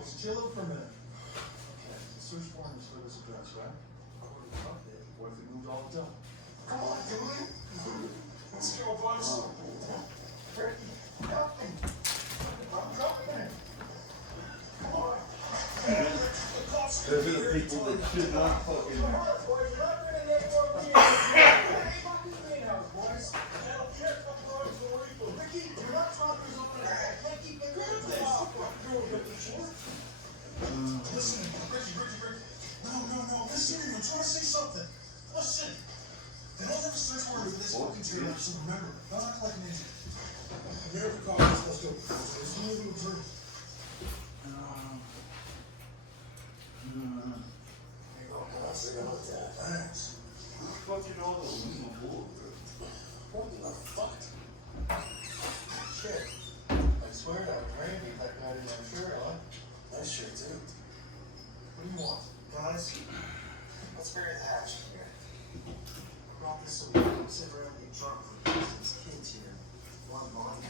just chill out for a minute. Okay, the search warrant is for this address, right? What if we moved all the dough? Come on, Doobie. Let's go, boys. Help me. I'm dropping it. Come on. Those are the people that should not fucking. You're not gonna get more beer. Hey, fucking greenhouse, boys. Ricky, you're not talking about that. I can't keep it good. Listen, Ricky. No. Listen, I'm trying to say something. Listen. They don't have a search warrant for this fucking trailer, so remember, not act like an idiot. American cops, let's go. There's no little drink. Here you go, boss. I got that. Thanks. Fucking all the bull. What the fuck? Shit. I swear that was Randy typing out in that shirt, huh? Nice shirt, too. What do you want? Guys, let's bury the hatchet here. I brought this so we can sit around and get drunk for these kids here. One bond.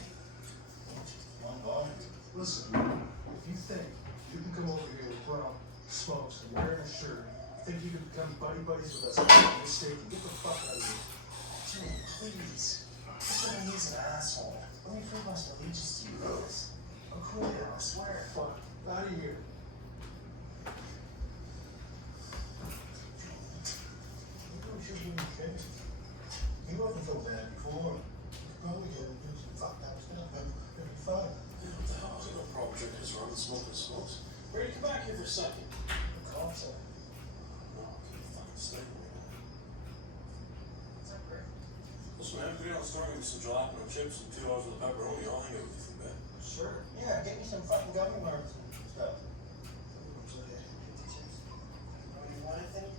Listen, if you think you can come over here with brown smokes and wearing a shirt, think you can become buddies with us, you're mistaken. Get the fuck out of here. Jimmy, please. This one needs an asshole. Let me prove my allegiance to you guys. I'm cool now, I swear. Fuck. Out of here. He wasn't so bad before. Probably get him do some fucked up stuff, but he'll be fine. Yeah, what the hell? I've got no problem drinking this rum and smoking smokes. Ready to come back here for a second? The cops are. No, I can't fucking stay with me. Is that great? Listen, man, go down to the store and get me some jalapeno chips and $2 worth of pepperoni. I'll hang out with you for a bit. Sure. Yeah, get me some fucking gummy worms and stuff. Okay. Oh, you want anything?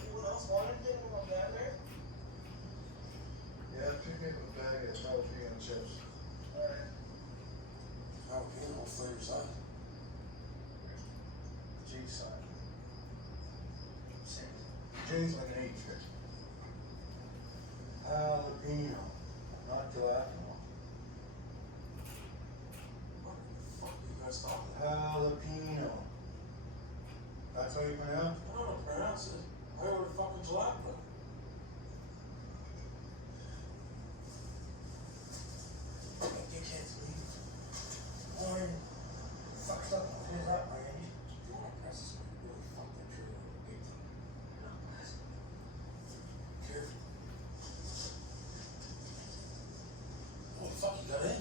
Anyone else want anything while down there? Yeah, pick me up a bag of jalapeno chips. Alright. Jalapeno, what flavor's that? J's side. J's like an 8 trick. Jalapeno, not jalapeno. What the fuck are you guys talking about? Jalapeno. That's how you pronounce it? I don't know how to pronounce it. I ordered fucking jalapeno. You can't leave. Warren, fucked up. Here's that, Randy. You want to press this one? You really fuck that trailer up big time. Careful. What the fuck you got in?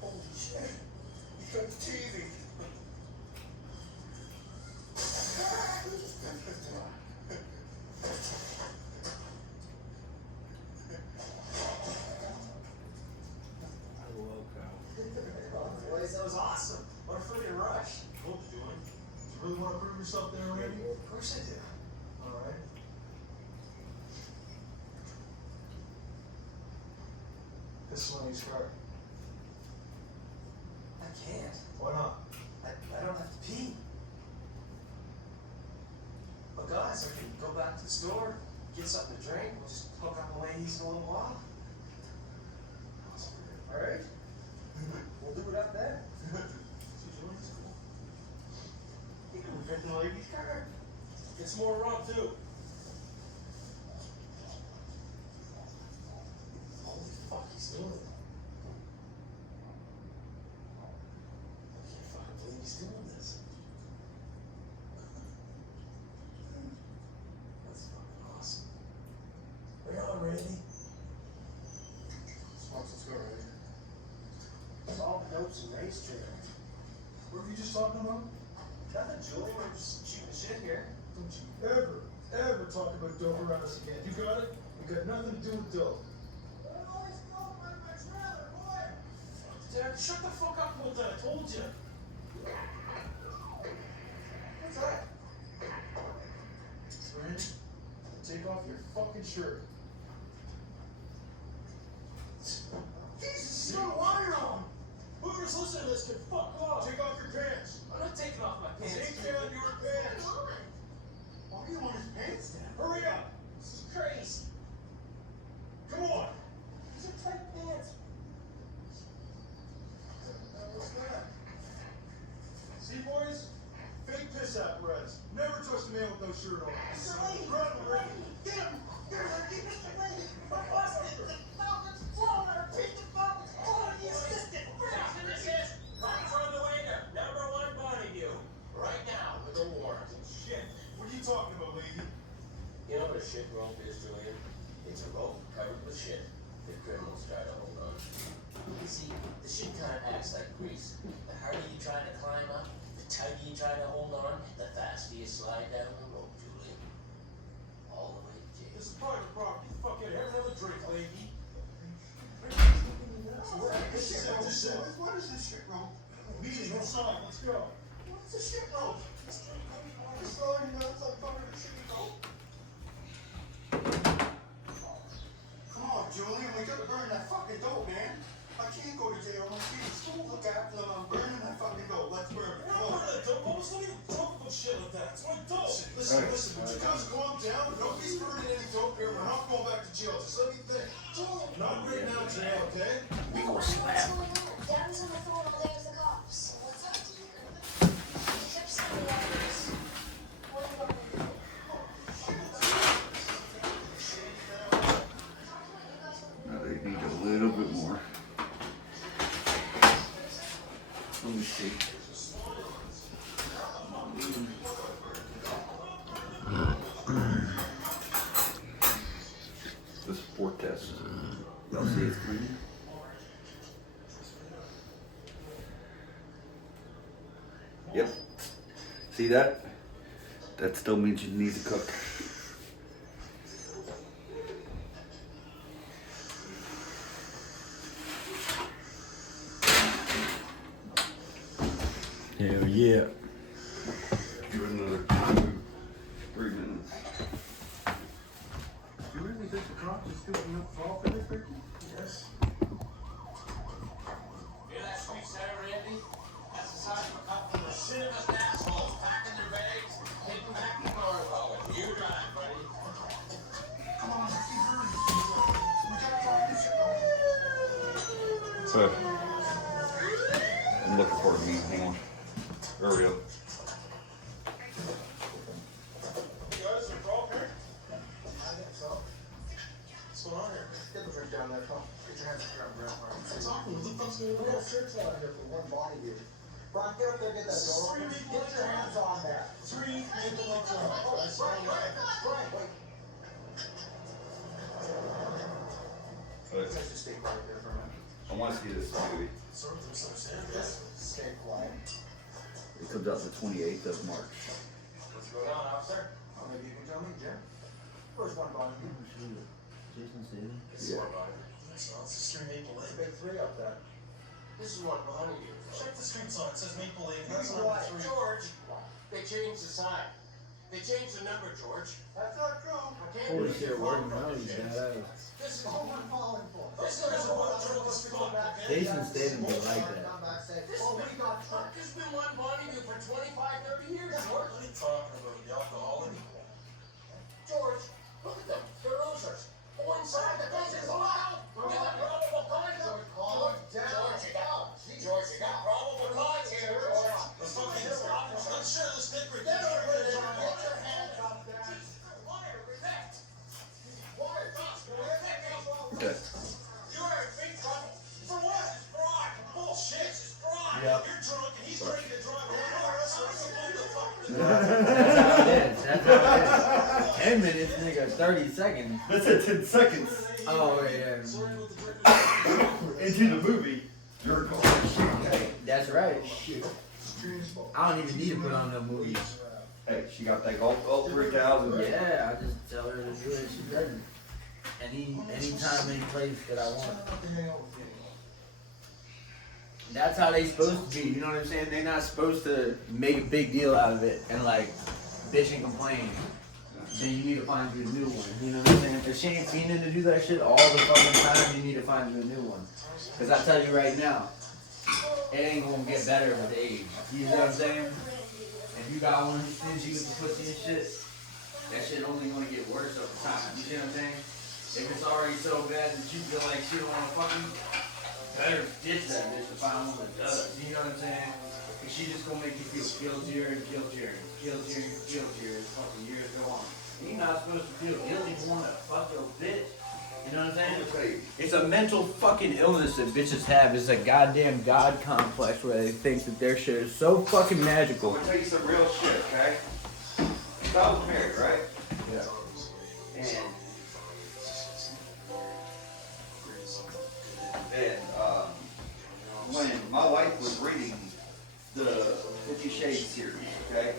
Holy shit. You got the TV. Boys, that was awesome. What a freaking rush. What you doing? Do you really want to prove yourself there, Randy? Of course I do. Alright. Pistol in his car. I can't. Why not? I don't have to pee. But guys, I can go back to the store, get something to drink, we'll just hook up away these in a little while. Alright? We'll do it up there. You can fit in the lady's car. Get some more rum too. Holy fuck, he's doing it. I can't fucking believe he's doing this. That's fucking awesome. Bring it on, Randy. Smokes, let's go, Randy. It's all dopes and racetrack. What were you just talking about? Nothing, Julie. We're just shooting the shit here. Don't you ever talk about dope around us again. You got it? You got nothing to do with dope. Dad, shut the fuck up, Kulture. I told you. What's that? Randy, take off your fucking shirt. Jesus, you got a wire on. Whoever's listening to this can fuck off. Take off your pants. I'm not taking off my pants. Take down your pants. Why do you want his pants down? Hurry up. This is crazy. this apparatus. Never trust a man with no shirt on. Mr. Lee! Get him! Get Mr. Lee! My boss did the Falcons flown! I repeat, the Falcons flown! The assistant! Right from the waiter, number one Bonneview. Right now, with a warrant. Shit. What are you talking about, lady? You know what a shit rope is, Julian? It's a rope covered with shit that criminals try to hold on. You see, the shit kind of acts like grease. The harder you try to climb up, the tighter you try to hold on, the faster you slide down the rope, Julian. All the way to jail. This is private property. Fuck it. Have another drink, lady. What is this shit rope? Meeting inside. Let's go. What's the shit rope? It's throwing you nuts like fucking a shit rope. Come on, Julian, we gotta burn that fucking dope, man. I can't go to jail. My kids look after them. I'm burning that fucking dope. Let's burn it. Come on. Don't even talk about shit like that. It's my dope. Listen, would you guys calm down? Nobody's burning any dope here. We're not going back to jail. Just let me think. Not right now, jail, okay? We gonna slap. Dad's on the phone all day with the cops. He kept sending me letters. What are you gonna do? Now they need a little bit more. Let me see. The sport test. Y'all see it's clean? Yep. See that? That still means you need to cook. Hell yeah. Give it another 3 minutes. You really think the cops are stupid enough to fall for this, Ricky? Yes. Hear that sweet sound, Randy? That's the sign of a couple of cinnamon assholes packing their bags, heading back to Norwell. You drive, buddy. Come on, let's keep burning. We gotta find this shit rope. So, I'm looking for a meat. Hang on. Hurry up. You guys are all here? I think so. What's going on here? Get the drink down there, come. Get your hands up here on Brad. What's talking? What the fuck's going We on? got shirts on here for one body view. Brian, get up there, get that door open. Get your hands on there. 3 maple leaf Brian, wait. Let's just stay quiet there for a minute. I want to see this movie. Sort of misunderstanding. Just stay quiet. It comes out the 28th of March. What's going on, officer? Oh, maybe you can tell me, Jim? Where's one body view? It's Yeah. more Bonnie. That's not. It's just 3 maple There's a leaf. big 3 up there. This is one Bonneview. Check the street sign. It says maple leaf. That's Maybe number what? 3. George, they changed the sign. They changed the number, George. That's not true. I can't Holy believe shit, you're word wrong. now he's badass. This is Oh, I'm falling for it. This is what drove us to Jason Statham would like that. This has been one Bonneview for 25, 30 years, George. What are you talking about? The alcoholic? George, look at them. They're losers. Go inside. The place is loud. We got probable cause, George. George, you got probable cause here, George. Let's fucking stop. Let's share this dick right Get there. over there. Get your hands up there. Wire, respect. Wire, respect. Okay. You are in big trouble. For what? It's fraud. Bullshit. It's fraud. Yep. You're drunk and he's ready to drive around. That's how it is. 10 minutes, nigga, 30 seconds. That's at 10 seconds Oh, yeah. into the movie. You're going. That's right. Extreme smoke. I don't even need to put on no movie. Hey, she got that gold 3000. Yeah, I just tell her to do it. She does it. Anytime, any place that I want. That's how they supposed to be. You know what I'm saying? They're not supposed to make a big deal out of it and like bitch and complain. Then you need to find you a new one. You know what I'm saying? If she ain't fiending to do that shit all the fucking time, you need to find you a new one. Cause I tell you right now, it ain't gonna get better with age. You know what I'm saying? If you got one who's stingy with the pussy and shit, that shit only gonna get worse over time. You see what I'm saying? If it's already so bad that you feel like she don't wanna fucking, better ditch that bitch to find one that does. You know what I'm saying? And she just gonna make you feel guiltier and guiltier and guiltier and guiltier as fucking years go on. And you're not supposed to feel guilty for wanting to fuck your bitch. You know what I'm saying? It's a mental fucking illness that bitches have. It's a goddamn god complex where they think that their shit is so fucking magical. I'm gonna tell you some real shit, okay? So I was married, right? Yeah. And when my wife was reading the 50 Shades series, okay?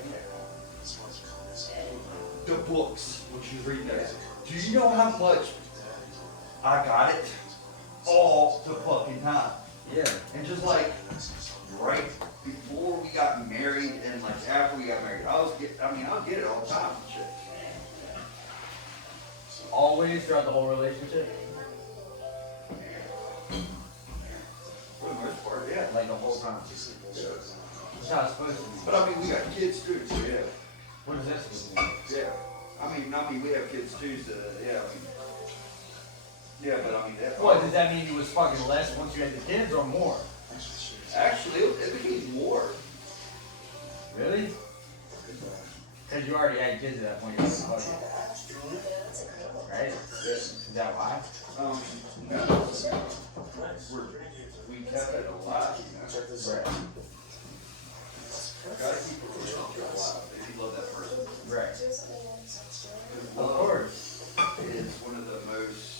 The books, when she was reading those, do you know how much I got it all the fucking time? Yeah. And just like right before we got married and like after we got married, I'll get it all the time and shit. Always throughout the whole relationship? For the most part, yeah. Like the whole time? Yeah. That's how it's supposed to be. But I mean, we got kids too, so yeah. What does that supposed to mean? Yeah. I mean, we have kids too, so yeah. Yeah, but I mean, that. What, does that mean you was fucking less once you had the kids or more? Actually, it became more. Really? Because you already had kids at that point. You were fucking, right? Is that why? No. We kept it alive, you know? Check this Right. out. Gotta keep a relationship alive if you love that person. Right. Of Love course. is one of the most,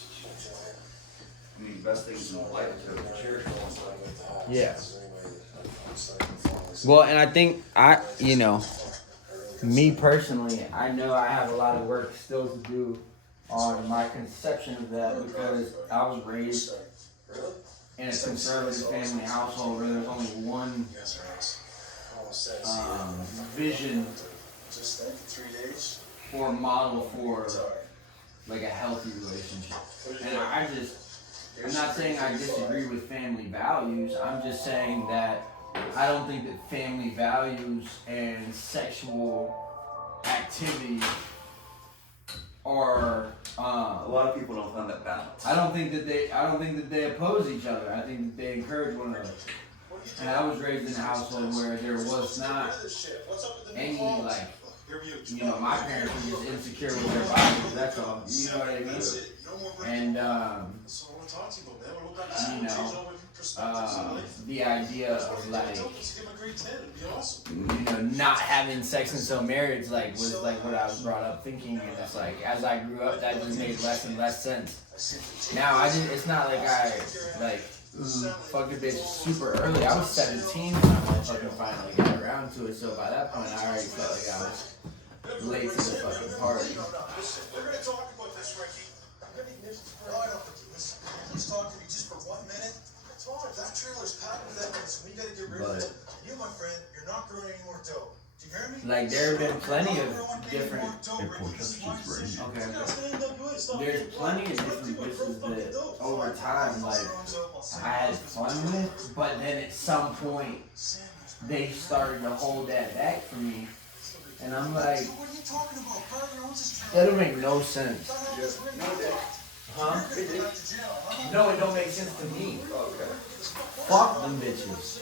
best things in life to cherish. Yeah. Well, and I think me personally, I know I have a lot of work still to do on my conception of that because I was raised in a conservative family household where there's only one vision or model for like a healthy relationship. And I'm not saying I disagree with family values. I'm just saying that I don't think that family values and sexual activity are. A lot of people don't find that balance. I don't think that they oppose each other. I think that they encourage one another. And I was raised in a household where there was not any my parents were just insecure with their bodies. That's all. You know what I mean? And the idea of not having sex until marriage was what I was brought up thinking, and it's like as I grew up that just made less and less sense. Now it's not like I fucked a bitch super early. I was 17 when I fucking finally got around to it, so by that point I already felt like I was late to the fucking party. We're gonna talk about this, Ricky. I'm gonna need this. Please talk to me just for 1 minute. That's all. That trailer's packed with evidence, and we gotta get rid of it. You, my friend, you're not growing any more dough. Do you hear me? Like there have been plenty of different. Okay. There's plenty of different bitches that over time I had fun with, but then at some point they started to hold that back for me. And I'm like, that don't make no sense. Huh? No, it don't make sense to me. Fuck them bitches.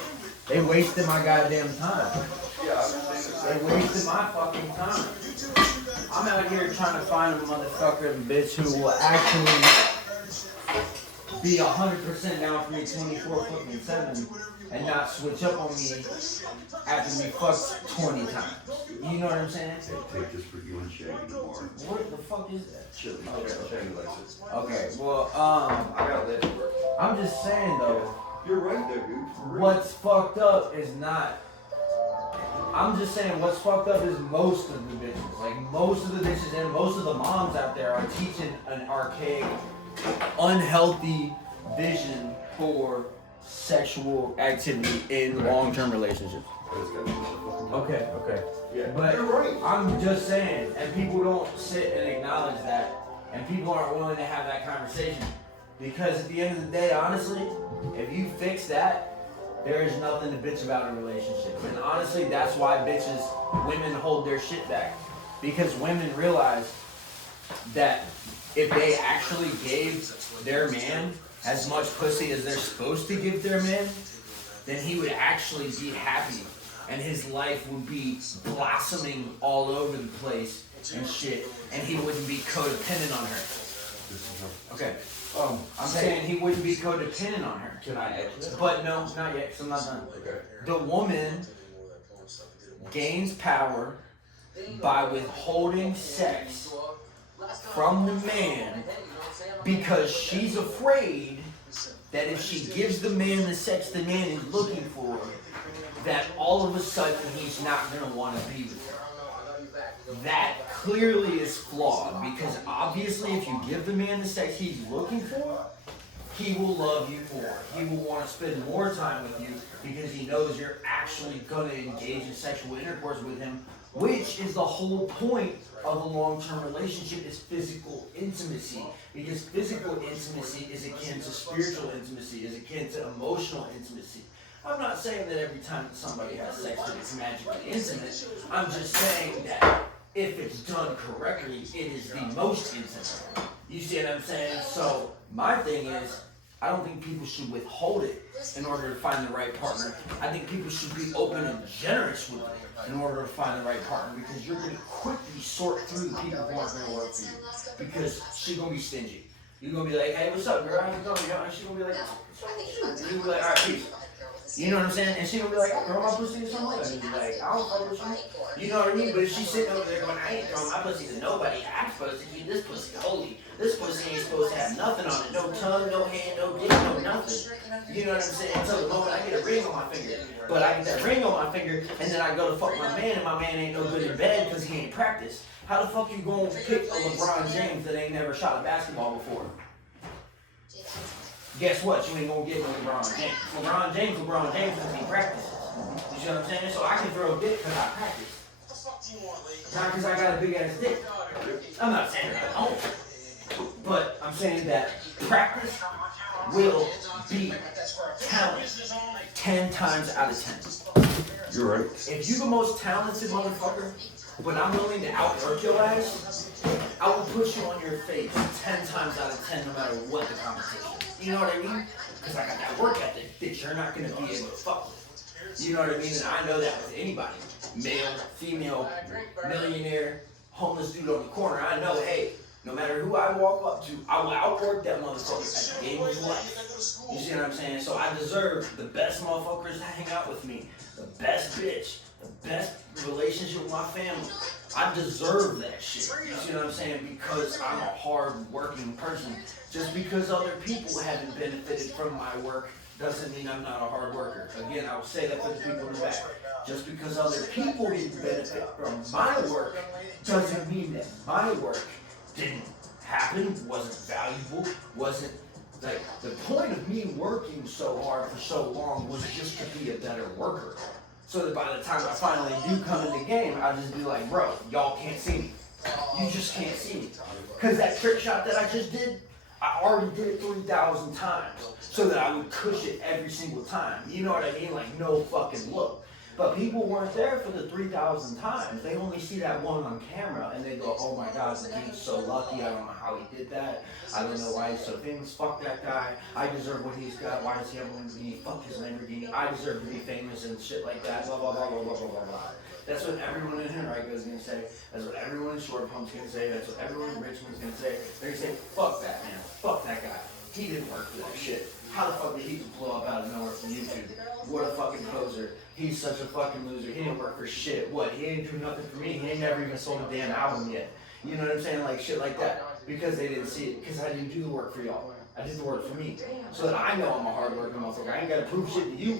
They wasted my goddamn time. They wasted my fucking time. I'm out here trying to find a motherfucker and bitch who will actually be 100% down for me 24/7 and not switch up on me after we fucked 20 times. You know what I'm saying? Take this for you and Shaggy tomorrow. What the fuck is that? Chili. Shaggy likes it. Okay, well, I gotta let it work. I'm just saying though, You're right though, dude. For real. what's fucked up is not. I'm just saying what's fucked up is most of the bitches. Like most of the bitches and most of the moms out there are teaching an archaic, unhealthy vision for sexual activity in long-term relationships. Okay. Yeah. But you're right. I'm just saying, and people don't sit and acknowledge that, and people aren't willing to have that conversation. Because at the end of the day, honestly, if you fix that, there is nothing to bitch about in relationships. And honestly, that's why women hold their shit back. Because women realize that if they actually gave their man as much pussy as they're supposed to give their man, then he would actually be happy and his life would be blossoming all over the place and shit, and he wouldn't be codependent on her. Okay. I'm saying he wouldn't be codependent on her. Can I add to that? But no, not yet, because I'm not done. The woman gains power by withholding sex from the man because she's afraid that if she gives the man the sex the man is looking for, that all of a sudden he's not going to want to be with her. That clearly is flawed because obviously if you give the man the sex he's looking for, he will love you more. He will want to spend more time with you because he knows you're actually going to engage in sexual intercourse with him, which is the whole point of a long-term relationship is physical intimacy. Because physical intimacy is akin to spiritual intimacy, is akin to emotional intimacy. I'm not saying that every time that somebody has sex that it's magically intimate. I'm just saying that if it's done correctly, it is the most intimate. You see what I'm saying? So my thing is, I don't think people should withhold it in order to find the right partner. I think people should be open and generous with it in order to find the right partner because you're going to quickly sort through the people who aren't going to work for you because she's going to be stingy. You're going to be like, hey, what's up, girl? How's it going? She's going to be like, you're going to be like, all right, peace. You know what I'm saying? And she gonna be like, I throw my pussy to somebody. And be like, I don't fuck with you. You know what I mean? But if she's sitting over there going, I ain't throwing my pussy to nobody. I'm supposed to keep this pussy holy. This pussy ain't supposed to have nothing on it. No tongue, no hand, no dick, no nothing. You know what I'm saying? Until the moment I get a ring on my finger. But I get that ring on my finger, and then I go to fuck my man, and my man ain't no good in bed because he ain't practiced. How the fuck you gonna pick a LeBron James that ain't never shot a basketball before? Guess what? You ain't gonna get no LeBron James. LeBron James because he practices. You see what I'm saying? So I can throw a dick because I practice. Not because I got a big ass dick. I'm not saying that I don't. But I'm saying that practice will beat talent 10 times out of 10. You're right. If you the most talented motherfucker, but I'm willing to outwork your ass, I will push you on your face 10 times out of 10 no matter what the competition is. You know what I mean? Because I got that work ethic that you're not going to be able to fuck with. You know what I mean? And I know that with anybody. Male, female, millionaire, homeless dude on the corner. I know, hey, no matter who I walk up to, I will outwork that motherfucker at the game of life. You see what I'm saying? So I deserve the best motherfuckers to hang out with me. The best bitch. The best relationship with my family. I deserve that shit. You see what I'm saying? Because I'm a hard-working person. Just because other people haven't benefited from my work doesn't mean I'm not a hard worker. Again, I will say that for the people in the back. Just because other people didn't benefit from my work doesn't mean that my work didn't happen, wasn't valuable, wasn't like the point of me working so hard for so long was just to be a better worker. So that by the time I finally do come in the game, I'll just be like, bro, y'all can't see me. You just can't see me. Because that trick shot that I just did, I already did it 3,000 times so that I would cush it every single time. You know what I mean? Like, no fucking look. But people weren't there for the 3,000 times. They only see that one on camera and they go, oh my God, he's so lucky. I don't know how he did that. I don't know why he's so famous. Fuck that guy. I deserve what he's got. Why does he have a Lamborghini? Fuck his Lamborghini. I deserve to be famous and shit like that. Blah, blah, blah, blah, blah, blah, blah, blah. That's what everyone in Henrico is going to say. That's what everyone in Short Pump's going to say. That's what everyone in Richmond's going to say. They're going to say, fuck that man. Fuck that guy. He didn't work for that shit. How the fuck did he blow up out of nowhere from YouTube? What a fucking poser. He's such a fucking loser. He didn't work for shit. What? He ain't do nothing for me. He ain't never even sold a damn album yet. You know what I'm saying? Like shit like that. Because they didn't see it. Because I didn't do the work for y'all. I did the work for me. So that I know I'm a hard working motherfucker. I ain't got to prove shit to you.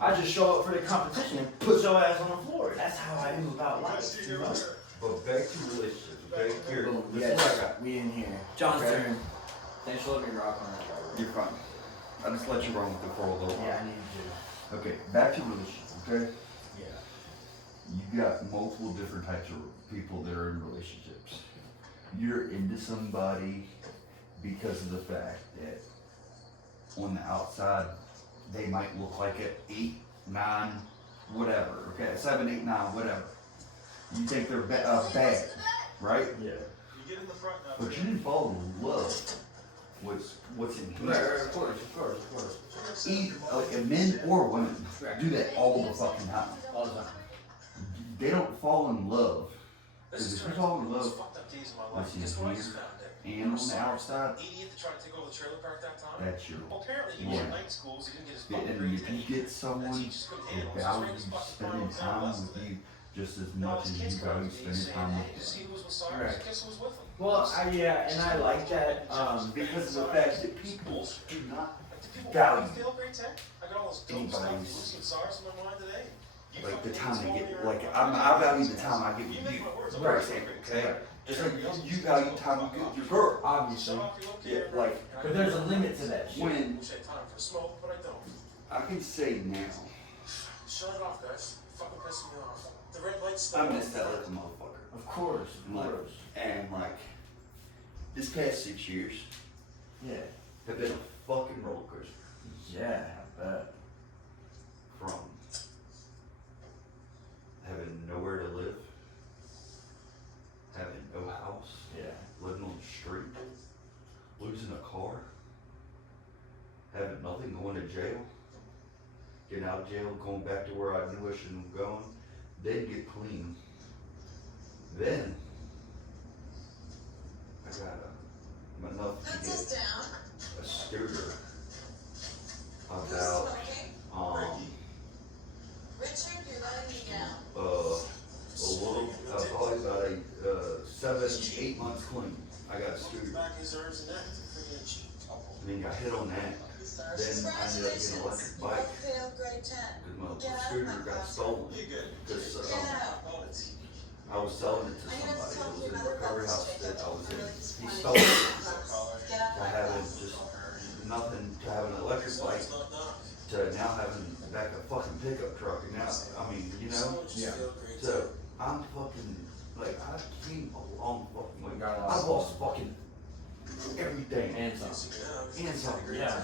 I just show up for the competition and put your ass on the floor. That's how I am about life. You know? But back to relationships, okay? Here, Boom. this Yes, is what I got. we in here. John's Okay. turn. Thanks for letting me rock on that. You're fine. I just let you run with it for a little while. Yeah, I need to. Okay, back to relationships, okay? Yeah. You got multiple different types of people that are in relationships. You're into somebody because of the fact that on the outside, they might look like an 8, 9, whatever, okay? 7, 8, 9, whatever. You think they're bad, right? Yeah. You get in the front now. But you didn't fall in love what's in Right, here. right, of course. Like men or women do that all the fucking time. All the time. They don't fall in love. Because This if you fall in love fucked up days of my life. what's in Guess what I just here found it? and on the outside, Idiot that tried to take over the trailer park that time. that's your. Well, apparently he Yeah. went to night schools. He didn't get his fucking And grades if in. you get someone He just couldn't who handle it. values spending time with you just as much as you value spending time with them. See who was with Cyrus? Right. Guess who was with him? Well, yeah, and I like that, Because of the fact that people do not Like, do people value feel grade 10? I got all this dope stuff. anybody's- Lucy and Cyrus in my mind today. You like the fucking time they told get. me Like you're- I value the time I give You with make you. my words. For example, okay? Just like you value time you give with your girl. obviously. Shut off, you okay, Yeah, bro? like But there's a limit to that shit. when Wish I had time for a smoke, but I don't. I can say now, Shut it off, guys. You're fucking pissing me off. The red light's still I on. miss that little motherfucker. Of course. And like this past 6 years Yeah. have been a fucking roller coaster. Yeah, I bet. From having nowhere to live, having no house, Yeah. living on the street, losing a car, having nothing, going to jail, getting out of jail, going back to where I knew I shouldn't have gone, then get clean. Then I got enough to get a scooter about Richard, you're letting me down. a little, probably about 7, 8 months clean. I got a scooter. Back his nerves and that. Freaking cheap couple. I mean, I hit on that. Then I ended up getting an electric bike You failed grade 10. because my scooter got stolen. You good? Because Get out. Oh, it's I was selling it to I never somebody. told It you was in the another recovery about house this that I was in. really He disappointed. stole it Get out to my having house. just nothing, to having an electric bike, it's not done. to now having back a fucking pickup truck. And now, I mean, you know? Someone just Yeah. feel great. So I'm fucking like I came a long fucking way. Got I lost fucking everything And some. and something. Yeah.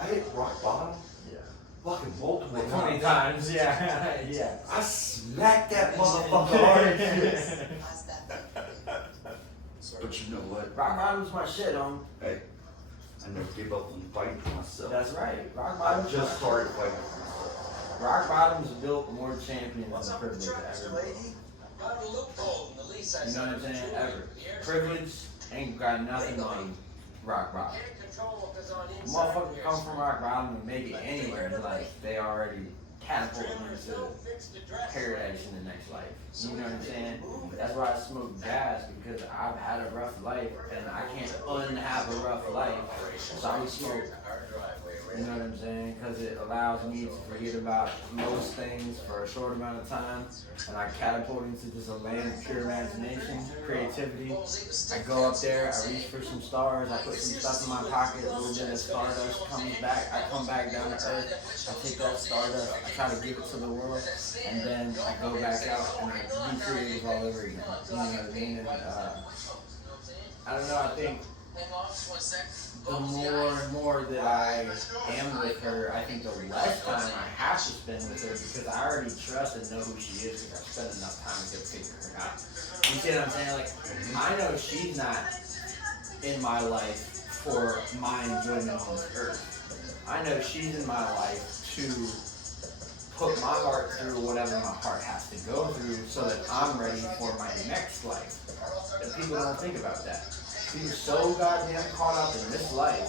I hit rock bottom Yeah. fucking multiple Like 20 times. times, yeah. Yeah. I smacked that motherfucker hard as shit. How's that? But you know what? Rock bottom's my shit, on. Hey, I never give up on fighting for myself. That's right. Rock I bottom's just my started fighting for myself. Rock bottom's built more champions What's than up with privilege the truck, Mr. ever. Lady? Got a loophole in the lease I You know what I'm signed saying? with Ever. Julie. Privilege ain't got nothing on rock bottom. Can't control what goes on inside Motherfuckers there. come from rock bottom and make it anywhere in life. They already catapulted Trailer's into no fixed address. paradise in the next life. You know what I'm saying? That's why I smoke gas, because I've had a rough life and I can't unhave a rough life. So I smoke. Our driveway, You know what I'm saying? Because it allows me to forget about most things for a short amount of time, and I catapult into just a land of pure imagination, creativity. I go up there, I reach for some stars, I put some stuff in my pocket, a little bit of stardust comes back, I come back down to earth, I take that stardust, I try to give it to the world, and then I go back out and I be creative all over again. You know what I mean? And I don't know, I think Hang on just 1 sec. the more and more that I am with her, I think the less time I have to spend with her, because I already trust and know who she is because I've spent enough time to figure her out. You see what I'm saying? Like, I know she's not in my life for my enjoyment on this earth. I know she's in my life to put my heart through whatever my heart has to go through so that I'm ready for my next life. But people don't think about that. People are so goddamn caught up in this life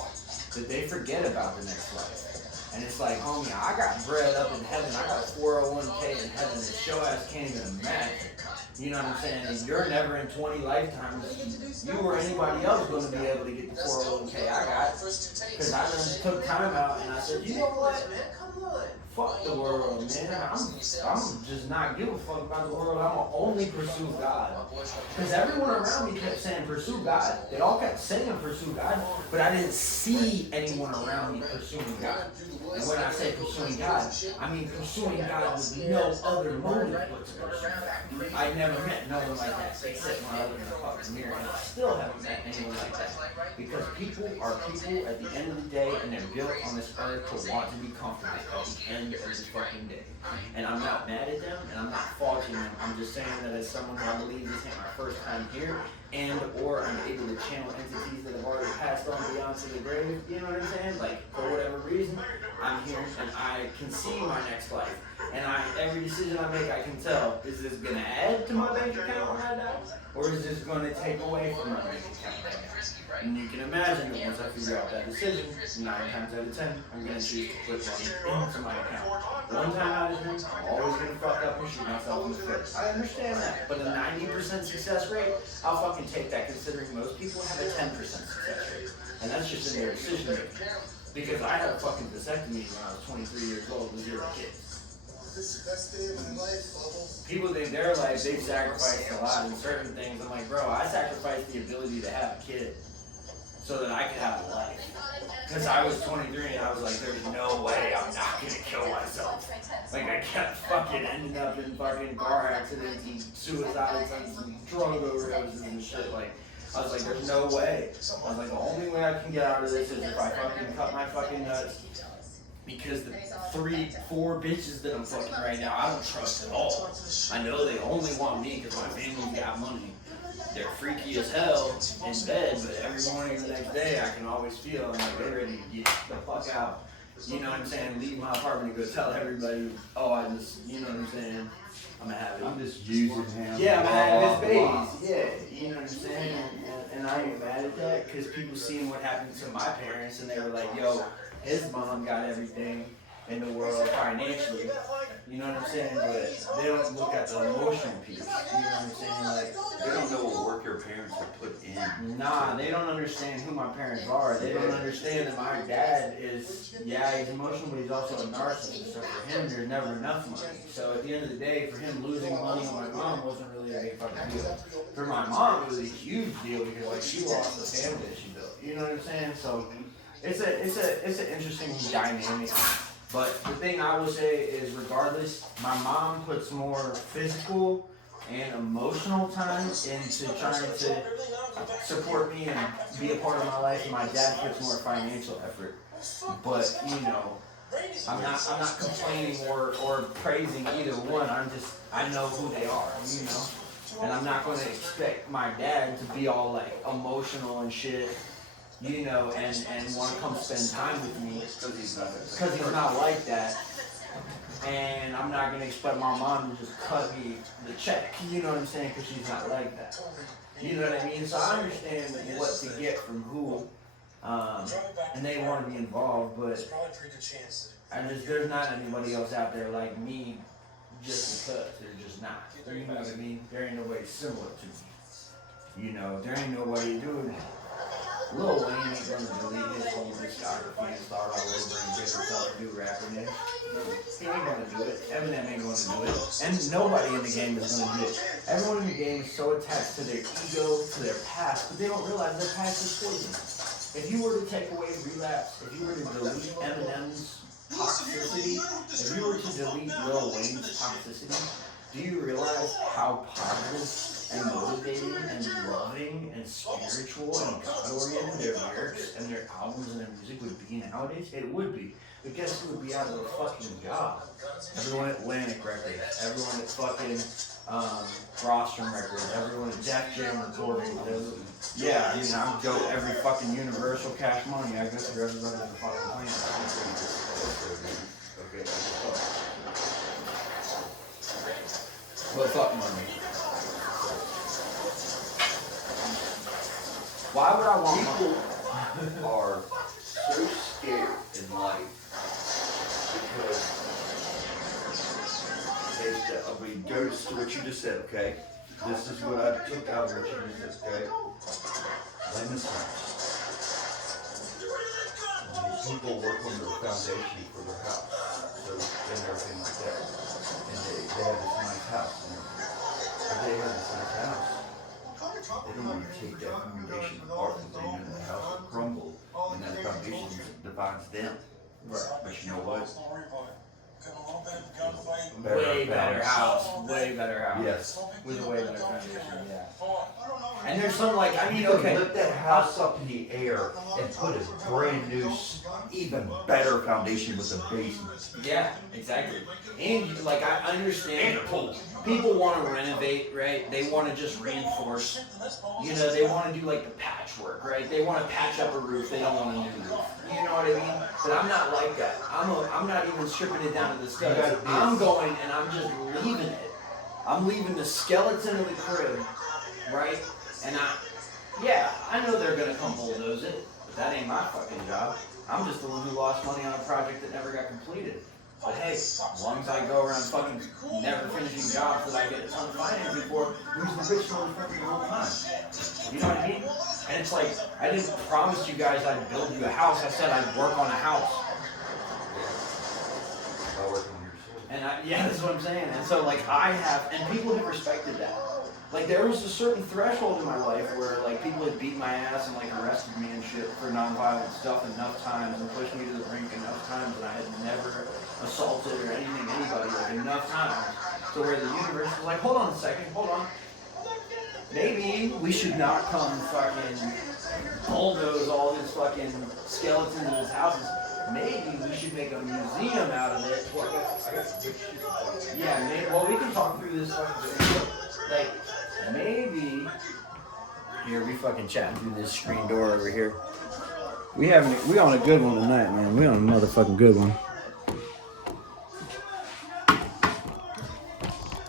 that they forget about the next life. And it's like, homie, I got bread up in heaven. I got 401k in heaven that your ass can't even imagine. You know what I'm saying? And you're never in 20 lifetimes, you or anybody else going to be able to get the 401k I got. Because I just took time out and I said, you know what? Fuck the world, man. I'm just not give a fuck about the world. I'm gonna only pursue God. Because everyone around me kept saying pursue God. They all kept saying pursue God, but I didn't see anyone around me pursuing God. And when I say pursuing God, I mean pursuing God with no other motive but to pursue God. I never met no one like that except when I look in the fucking mirror, and I still haven't met anyone like that. Because people are people at the end of the day, and they're built on this earth to want to be comfortable at the end end of the fucking day. And I'm not mad at them, and I'm not faulting them. I'm just saying that as someone who I believe this ain't my first time here, and or I'm able to channel entities that have already passed on beyond to the grave, you know what I'm saying? Like, for whatever reason, I'm here and I can see my next life. And every decision I make, I can tell, is this gonna add to my bank account when I die? Or is this gonna take away from my bank account when I die? And you can imagine that once I figure out that decision, 9 times out of 10, I'm gonna choose to put money into my account. 1 time out of 10, I'm always gonna fuck up and shoot myself in the foot. I understand that, but a 90% success rate, I'll fucking take that, considering most people have a 10% success rate. And that's just in their decision making. Because I had a fucking vasectomy when I was 23 years old with 0 kids. This is the best day of my life, Bubbles. People think their life, they've sacrificed a lot in certain things. I'm like, bro, I sacrificed the ability to have a kid so that I could have a life. Because I was 23 and I was like, there's no way I'm not gonna kill myself. Like, I kept fucking ending up in fucking car accidents and suicides and drug overdoses and shit. Like, I was like, there's no way. I was like, the only way I can get out of this is if I fucking cut my fucking nuts. Because the 3-4 bitches that I'm fucking right now, I don't trust at all. I know they only want me because my family got money. They're freaky as hell in bed, but every morning the next day I can always feel I'm like they're ready to get the fuck out. You know what I'm saying? Leave my apartment and go tell everybody, oh, I just, you know what I'm saying? I'm gonna have it. I'm just using him. Yeah, I'm gonna have his babies. Yeah, you know what I'm saying? And I ain't mad at that because people seen what happened to my parents and they were like, yo, his mom got everything in the world financially. You know what I'm saying? But they don't look at the emotional piece. You know what I'm saying? Like, They don't know what work your parents have put in. nah, they don't understand who my parents are. They don't understand that my dad is, yeah, he's emotional, but he's also a narcissist. So for him, there's never enough money. So at the end of the day, for him, losing money on my mom wasn't really a big fucking deal. For my mom, it was a huge deal because like she lost the family that she built. You know what I'm saying? So it's an interesting dynamic. But the thing I will say is, regardless, my mom puts more physical and emotional time into trying to support me and be a part of my life, and my dad puts more financial effort. But you know, I'm not complaining or praising either one. I know who they are, you know, and I'm not going to expect my dad to be all like emotional and shit. You know, and want to come spend time with me because he's not like that. And I'm not gonna expect my mom to just cut me the check. You know what I'm saying? Because she's not like that. You know what I mean? So I understand what to get from who, and they want to be involved, but there's not anybody else out there like me, just because they're just not. You know what I mean? There ain't nobody similar to me. You know, there ain't nobody doing. Lil Wayne ain't gonna delete his whole discography and start all over and get himself a new rapper name. He ain't gonna do it. Eminem ain't gonna do it. And nobody in the game is gonna do it. Everyone in the game is so attached to their ego, to their past, but they don't realize their past is poison. If you were to take away Relapse, if you were to delete Eminem's toxicity, if you were to delete Lil Wayne's toxicity, do you realize how positive and motivating and loving and spiritual and God-oriented their lyrics and their albums and their music would be nowadays? It would be. But guess who would be out of a fucking job? Everyone at Atlantic Records, everyone at fucking Rostrum Records, everyone at Def Jam Recording. Yeah, you know, I would go every fucking Universal Cash Money. I go through everybody on the fucking planet. Okay. But fuck money. Why would I want money? People are so scared in life because it goes to what you just said, okay? This is what I took out of what you just said, okay? Lemons house. People work on their foundation for their house, so and everything like that. And they have this nice house, and if they have this nice house, they don't want to take that foundation apart and they know the house will crumble, and that foundation defines them. Right. But you know what? Got a little bit of gunfight. Way better house. Way better house. Yes. With a way better foundation, yeah. Fought. And there's some like, I mean, You could okay. lift that house up in the air and put a brand new, even better foundation with a basement. Yeah, exactly. And like, I understand people want to renovate, right? They want to just reinforce. You know, they want to do like the patchwork, right? They want to patch up a roof. They don't want a new roof. You know what I mean? But I'm not like that. I'm not even stripping it down to the studs. I'm going and I'm just leaving it. I'm leaving the skeleton of the crib, right? And I know they're gonna come bulldoze it, but that ain't my fucking job. I'm just the one who lost money on a project that never got completed. But hey, as long as I go around fucking never finishing jobs that I get a ton of financing for, who's the rich motherfucker the whole time? You know what I mean? And it's like, I didn't promise you guys I'd build you a house. I said I'd work on a house. And yeah, that's what I'm saying. And so like and people have respected that. Like there was a certain threshold in my life where like people had beat my ass and like arrested me and shit for nonviolent stuff enough times and pushed me to the brink enough times, and I had never assaulted or anybody like enough times to where the universe was like, hold on a second, hold on. Maybe we should not come fucking bulldoze all his fucking skeletons in his houses. Maybe we should make a museum out of it. Yeah, maybe, well, we can talk through this fucking thing. Like, maybe... Here, we fucking chatting through this screen door over here. We on a good one tonight, man. We on a motherfucking good one.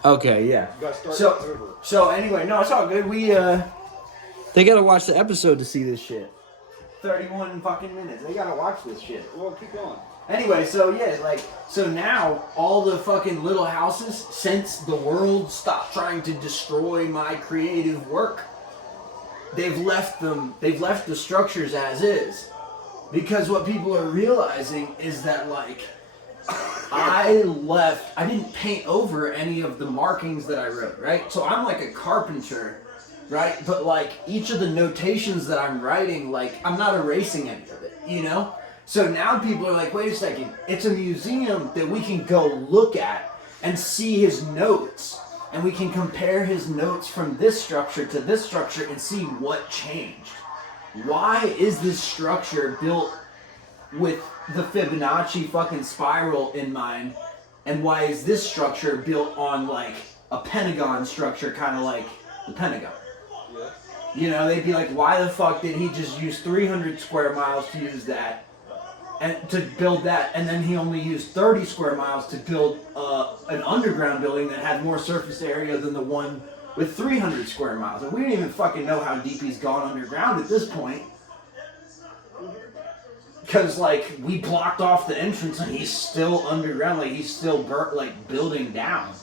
Okay, yeah. So anyway, no, it's all good. They gotta watch the episode to see this shit. 31 fucking minutes. They gotta watch this shit. Well, keep going. Anyway, so yeah, so now all the fucking little houses, since the world stopped trying to destroy my creative work, they've left the structures as is. Because what people are realizing is that like, I didn't paint over any of the markings that I wrote, right? So I'm like a carpenter, right? But like each of the notations that I'm writing, like I'm not erasing any of it, you know? So now people are like, wait a second, it's a museum that we can go look at and see his notes. And we can compare his notes from this structure to this structure and see what changed. Why is this structure built with the Fibonacci fucking spiral in mind? And why is this structure built on like a pentagon structure, kind of like the Pentagon? Yeah. You know, they'd be like, why the fuck did he just use 300 square miles to use that? And to build that, and then he only used 30 square miles to build an underground building that had more surface area than the one with 300 square miles. And we don't even fucking know how deep he's gone underground at this point. Because, like, we blocked off the entrance and he's still underground, like, he's still building down.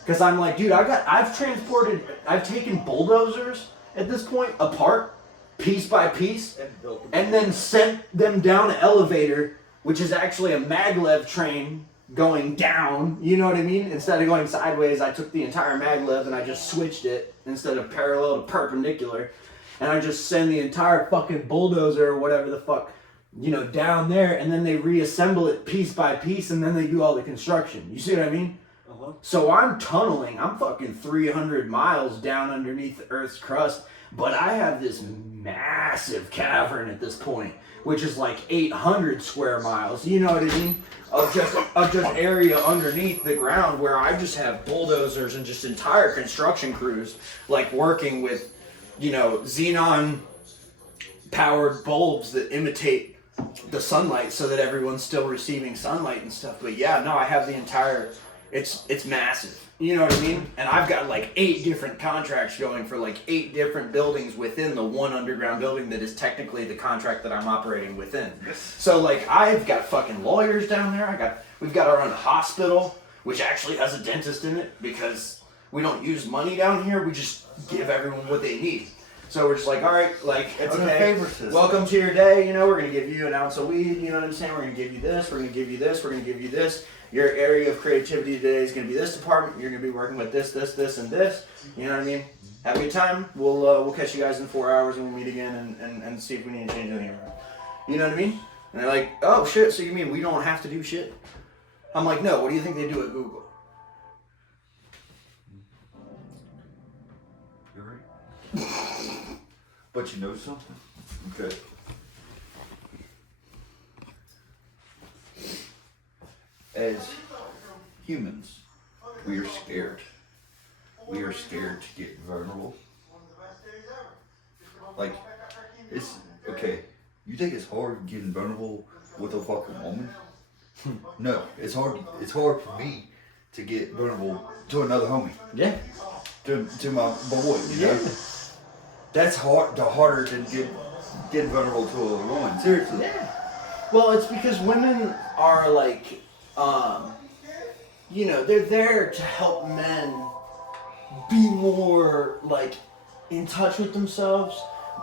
Because I'm like, dude, I've taken bulldozers at this point apart, piece by piece, and then sent them down an elevator, which is actually a maglev train going down, you know what I mean? Instead of going sideways, I took the entire maglev and I just switched it instead of parallel to perpendicular, and I just send the entire fucking bulldozer or whatever the fuck, you know, down there, and then they reassemble it piece by piece, and then they do all the construction. You see what I mean? So I'm tunneling, I'm fucking 300 miles down underneath the Earth's crust, but I have this massive cavern at this point, which is like 800 square miles, you know what I mean? Of just area underneath the ground where I just have bulldozers and just entire construction crews like working with, you know, xenon powered bulbs that imitate the sunlight so that everyone's still receiving sunlight and stuff. But yeah, no, I have the entire, it's massive. You know what I mean? And I've got like 8 different contracts going for like 8 different buildings within the one underground building that is technically the contract that I'm operating within. So like I've got fucking lawyers down there. We've got our own hospital, which actually has a dentist in it because we don't use money down here. We just give everyone what they need. So we're just like, all right, like, It's okay, a favor system. welcome to your day. You know, we're going to give you an ounce of weed. You know what I'm saying? We're going to give you this. We're going to give you this. We're going to give you this. Your area of creativity today is going to be this department. You're going to be working with this, this, this, and this. You know what I mean? Have a good time. We'll catch you guys in 4 hours and we'll meet again and see if we need to change anything around. You know what I mean? And they're like, oh shit, so you mean we don't have to do shit? I'm like, no, what do you think they do at Google? You're right. But you know something? Okay. As humans, we are scared. We are scared to get vulnerable. Like, it's okay. You think it's hard getting vulnerable with a fucking woman? No, it's hard. It's hard for me to get vulnerable to another homie. Yeah. To my boy, you know? That's hard. The harder than getting vulnerable to a woman. Seriously. Yeah. Well, it's because women are like, you know, they're there to help men be more like in touch with themselves,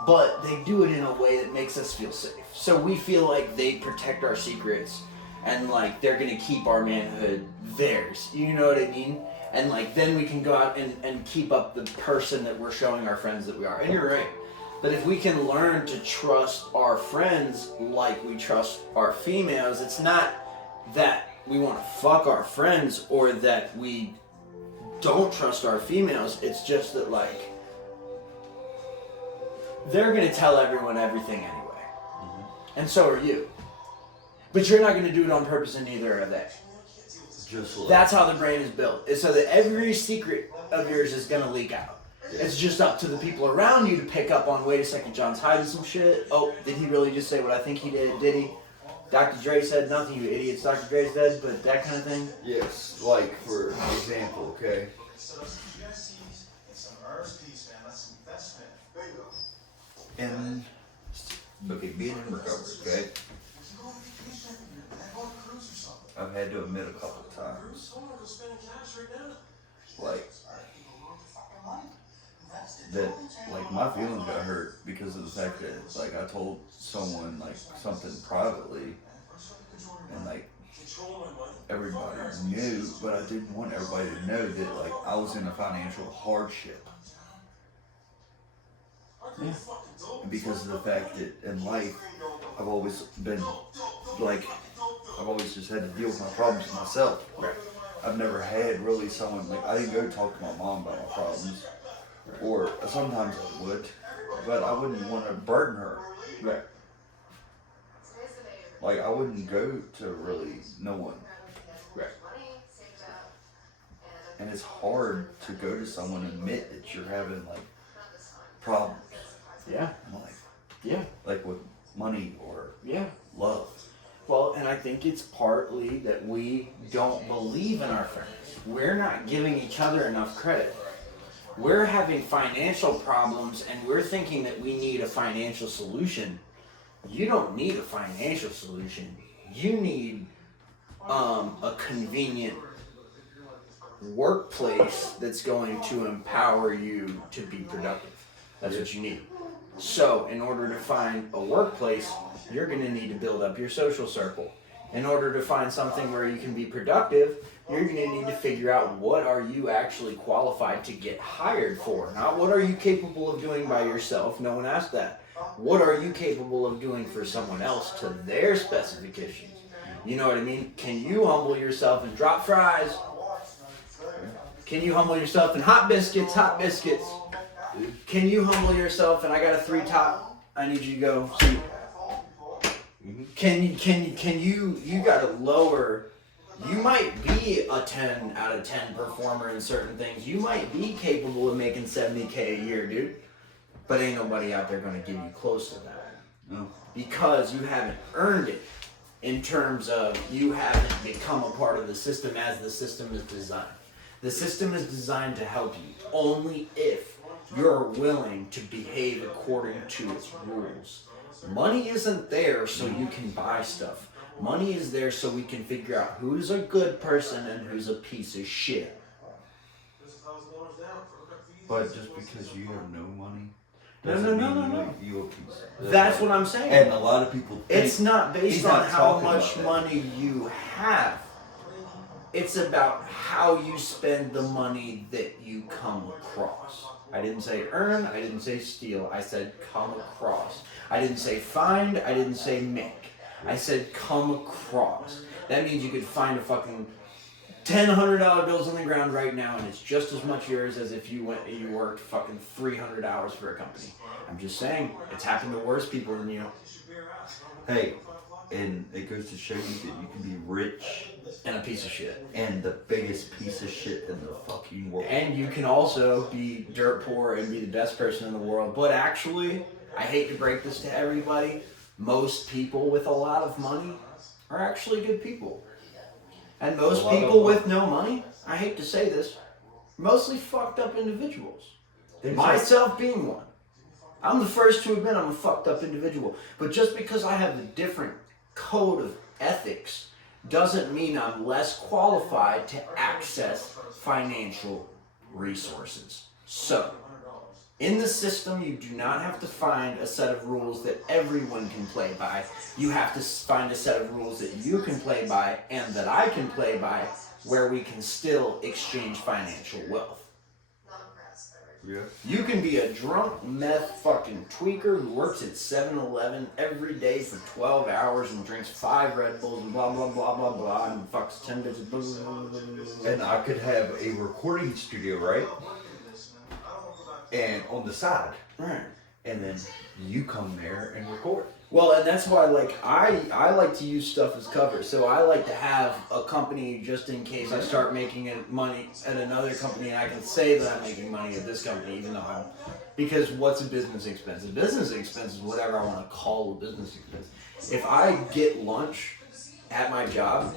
but they do it in a way that makes us feel safe. So we feel like they protect our secrets and like they're gonna keep our manhood theirs. You know what I mean? And like then we can go out and keep up the person that we're showing our friends that we are. And you're right. But if we can learn to trust our friends like we trust our females, it's not that we want to fuck our friends or that we don't trust our females. It's just that like they're gonna tell everyone everything anyway. And so are you. But you're not gonna do it on purpose, and neither are they. Just like, That's how the brain is built. It's so that every secret of yours is gonna leak out. It's just up to the people around you to pick up on, wait a second, John's hiding some shit. Oh, did he really just say what I think he did? Did he? Dr. Dre said nothing, you idiots. Dr. Dre's dead, but that kind of thing. yes, like for example, okay? And okay, being in recovery, okay? I've had to admit a couple of times, like that, like my feelings got hurt because of the fact that like I told someone like something privately, and like everybody knew, but I didn't want everybody to know that like I was in a financial hardship. Yeah. Because of the fact that in life, I've always been like, I've always just had to deal with my problems myself. Right. I've never had really someone, like I didn't go talk to my mom about my problems, or sometimes I would, but I wouldn't want to burden her. Right. Like I wouldn't go to really no one. Right. And it's hard to go to someone and admit that you're having like problems. Yeah. Like, Yeah. like with money or Yeah. love. Well, and I think it's partly that we don't believe in our friends. We're not giving each other enough credit. We're having financial problems and we're thinking that we need a financial solution. You don't need a financial solution. You need a convenient workplace that's going to empower you to be productive. That's what you need. So, in order to find a workplace, you're going to need to build up your social circle. In order to find something where you can be productive, you're going to need to figure out what are you actually qualified to get hired for. Not what are you capable of doing by yourself. No one asked that. What are you capable of doing for someone else to their specifications? You know what I mean? Can you humble yourself and drop fries? Can you humble yourself and hot biscuits? Hot biscuits. Can you humble yourself and I got a 3 top? I need you to go see. Can you gotta lower, you might be a 10 out of 10 performer in certain things. You might be capable of making $70K a year, dude. But ain't nobody out there gonna give you close to that. No. Because you haven't earned it in terms of you haven't become a part of the system as the system is designed. The system is designed to help you only if you're willing to behave according to its rules. Money isn't there so you can buy stuff. Money is there so we can figure out who's a good person and who's a piece of shit. But just because you have no money No. you a piece. That's what I'm saying. And a lot of people think It's not based he's on not how talking much about that. money you have. It's about how you spend the money that you come across. I didn't say earn, I didn't say steal, I said come across. I didn't say find, I didn't say make. I said come across. That means you could find a fucking $100 bills on the ground right now, and it's just as much yours as if you went and you worked fucking 300 hours for a company. I'm just saying, it's happened to worse people than you. Hey, and it goes to show you that you can be rich And a piece of shit. and the biggest piece of shit in the fucking world. And you can also be dirt poor and be the best person in the world. But actually, I hate to break this to everybody, most people with a lot of money are actually good people. And most people with no money, I hate to say this, mostly fucked up individuals. Myself being one. I'm the first to admit I'm a fucked up individual. But just because I have a different code of ethics doesn't mean I'm less qualified to access financial resources. So, in the system, you do not have to find a set of rules that everyone can play by. You have to find a set of rules that you can play by and that I can play by, where we can still exchange financial wealth. Yeah. You can be a drunk meth fucking tweaker who works at 7-Eleven every day for 12 hours and drinks 5 Red Bulls and blah blah blah blah blah and fucks 10 bitches. Blah, blah, blah, blah, blah. And I could have a recording studio, right? And on the side. Right. And then you come there and record. Well, and that's why, like, I like to use stuff as cover. So I like to have a company just in case I start making money at another company, and I can say that I'm making money at this company, even though I'm. Because what's a business expense? A business expense is whatever I want to call a business expense. If I get lunch at my job,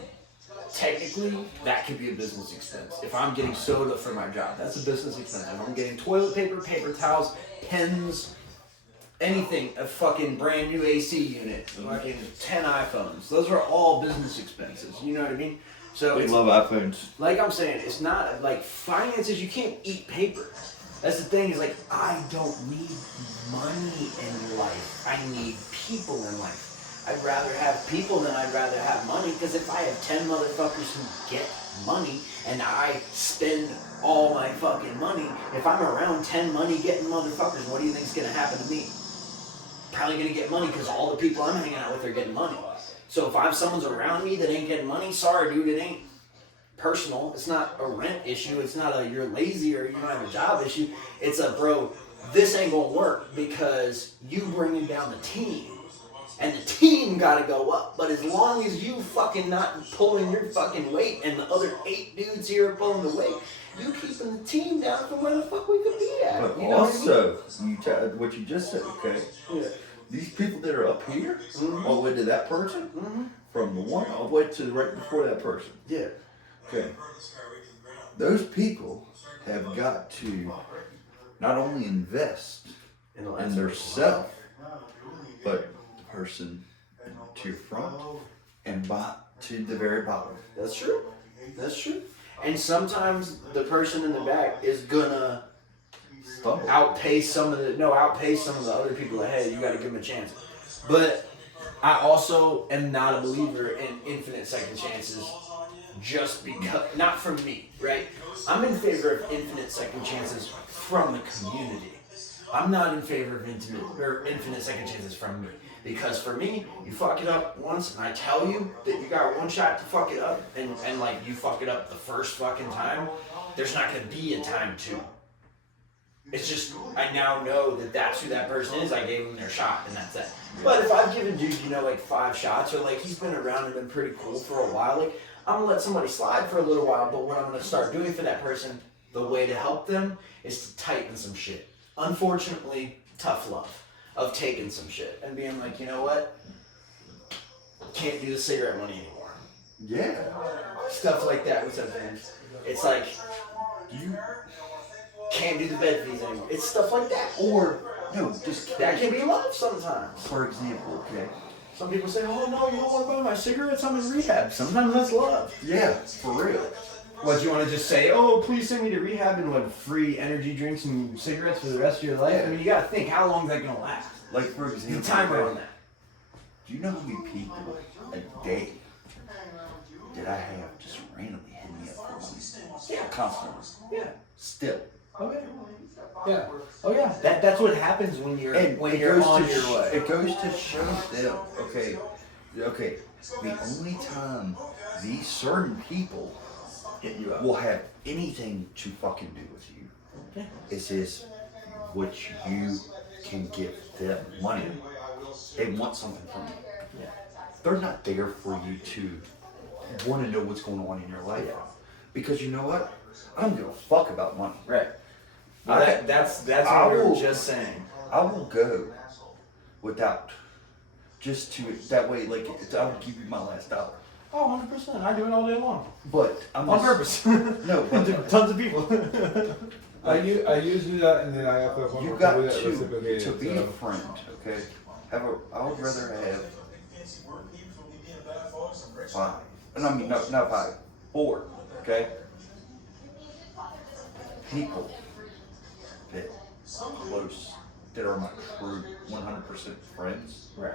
technically that could be a business expense. If I'm getting soda for my job, that's a business expense. If I'm getting toilet paper, paper towels, pens, anything, a fucking brand new AC unit, fucking 10 iPhones. Those are all business expenses. You know what I mean? So We it's, love iPhones. like I'm saying, it's not like finances. You can't eat paper. That's the thing. Is like I don't need money in life. I need people in life. I'd rather have people than I'd rather have money. Because if I have 10 motherfuckers who get money and I spend all my fucking money, if I'm around 10 money getting motherfuckers, what do you think's gonna happen to me? Probably gonna get money because all the people I'm hanging out with are getting money. So if someone's around me that ain't getting money, sorry dude, it ain't personal. It's not a rent issue. It's not a you're lazy or you don't have a job issue. It's a bro, this ain't gonna work because you bringing down the team. And the team gotta go up. But as long as you fucking not pulling your fucking weight and the other 8 dudes here are pulling the weight, you keeping the team down from where the fuck we could be at. But You know also, what you just said, okay? what I mean? Yeah. These people that are up here, all the way to that person, Mm-hmm. from the one all the way to right before that person. Yeah. Okay. Those people have got to not only invest in their self, but the person to your front and to the very bottom. That's true. That's true. And sometimes the person in the back is gonna Stumble. outpace some of the other people ahead. You gotta give them a chance. But I also am not a believer in infinite second chances just because, not from me, right? I'm in favor of infinite second chances from the community. I'm not in favor of infinite second chances from me. Because for me, you fuck it up once and I tell you that you got one shot to fuck it up and like you fuck it up the first fucking time, there's not gonna be a time 2. It's just, I now know that that's who that person is. I gave them their shot and that's it. But if I've given dude, like 5 shots or like he's been around and been pretty cool for a while, like I'm gonna let somebody slide for a little while, but what I'm gonna start doing for that person, the way to help them is to tighten some shit. Unfortunately, tough love of taking some shit and being like, you know what? Can't do the cigarette money anymore. Yeah. Stuff like that with something. It's like, you can't do the bed fees anymore. It's stuff like that. Or, no, just That can be love sometimes. for example, okay? Some people say, oh no, you don't want to buy my cigarettes? I'm in rehab. Sometimes that's love. Yeah, for real. What, you want to just say, oh, please send me to rehab and what, free energy drinks and cigarettes for the rest of your life? I mean, you got to think, how long is that going to last? Like, for The example, timer on that. do you know how many people a day that I have just randomly hit me up for money? Yeah. Constantly. Yeah. Still. Oh, yeah. Yeah. Oh, yeah. That's what happens when you're, And when it you're goes on to your way. it goes to show them, okay, Okay, the only time these certain people Hit you up. will have anything to fucking do with you is which you can give them money. They want something from you. Yeah. They're not there for you to want to know what's going on in your life. Because you know what? I don't give a fuck about money. Right. Well, that's what I we were will- just saying. I will go without, just to, that way, like, I'll give you my last dollar. Oh, 100%. I do it all day long. But I'm On just- purpose. No, but Tons of people. I usually do that, and then I have to. you got to be a friend, okay? I would rather have 5. And I mean, no, not 5. 4, okay? People that close, that are my true 100% friends, Right.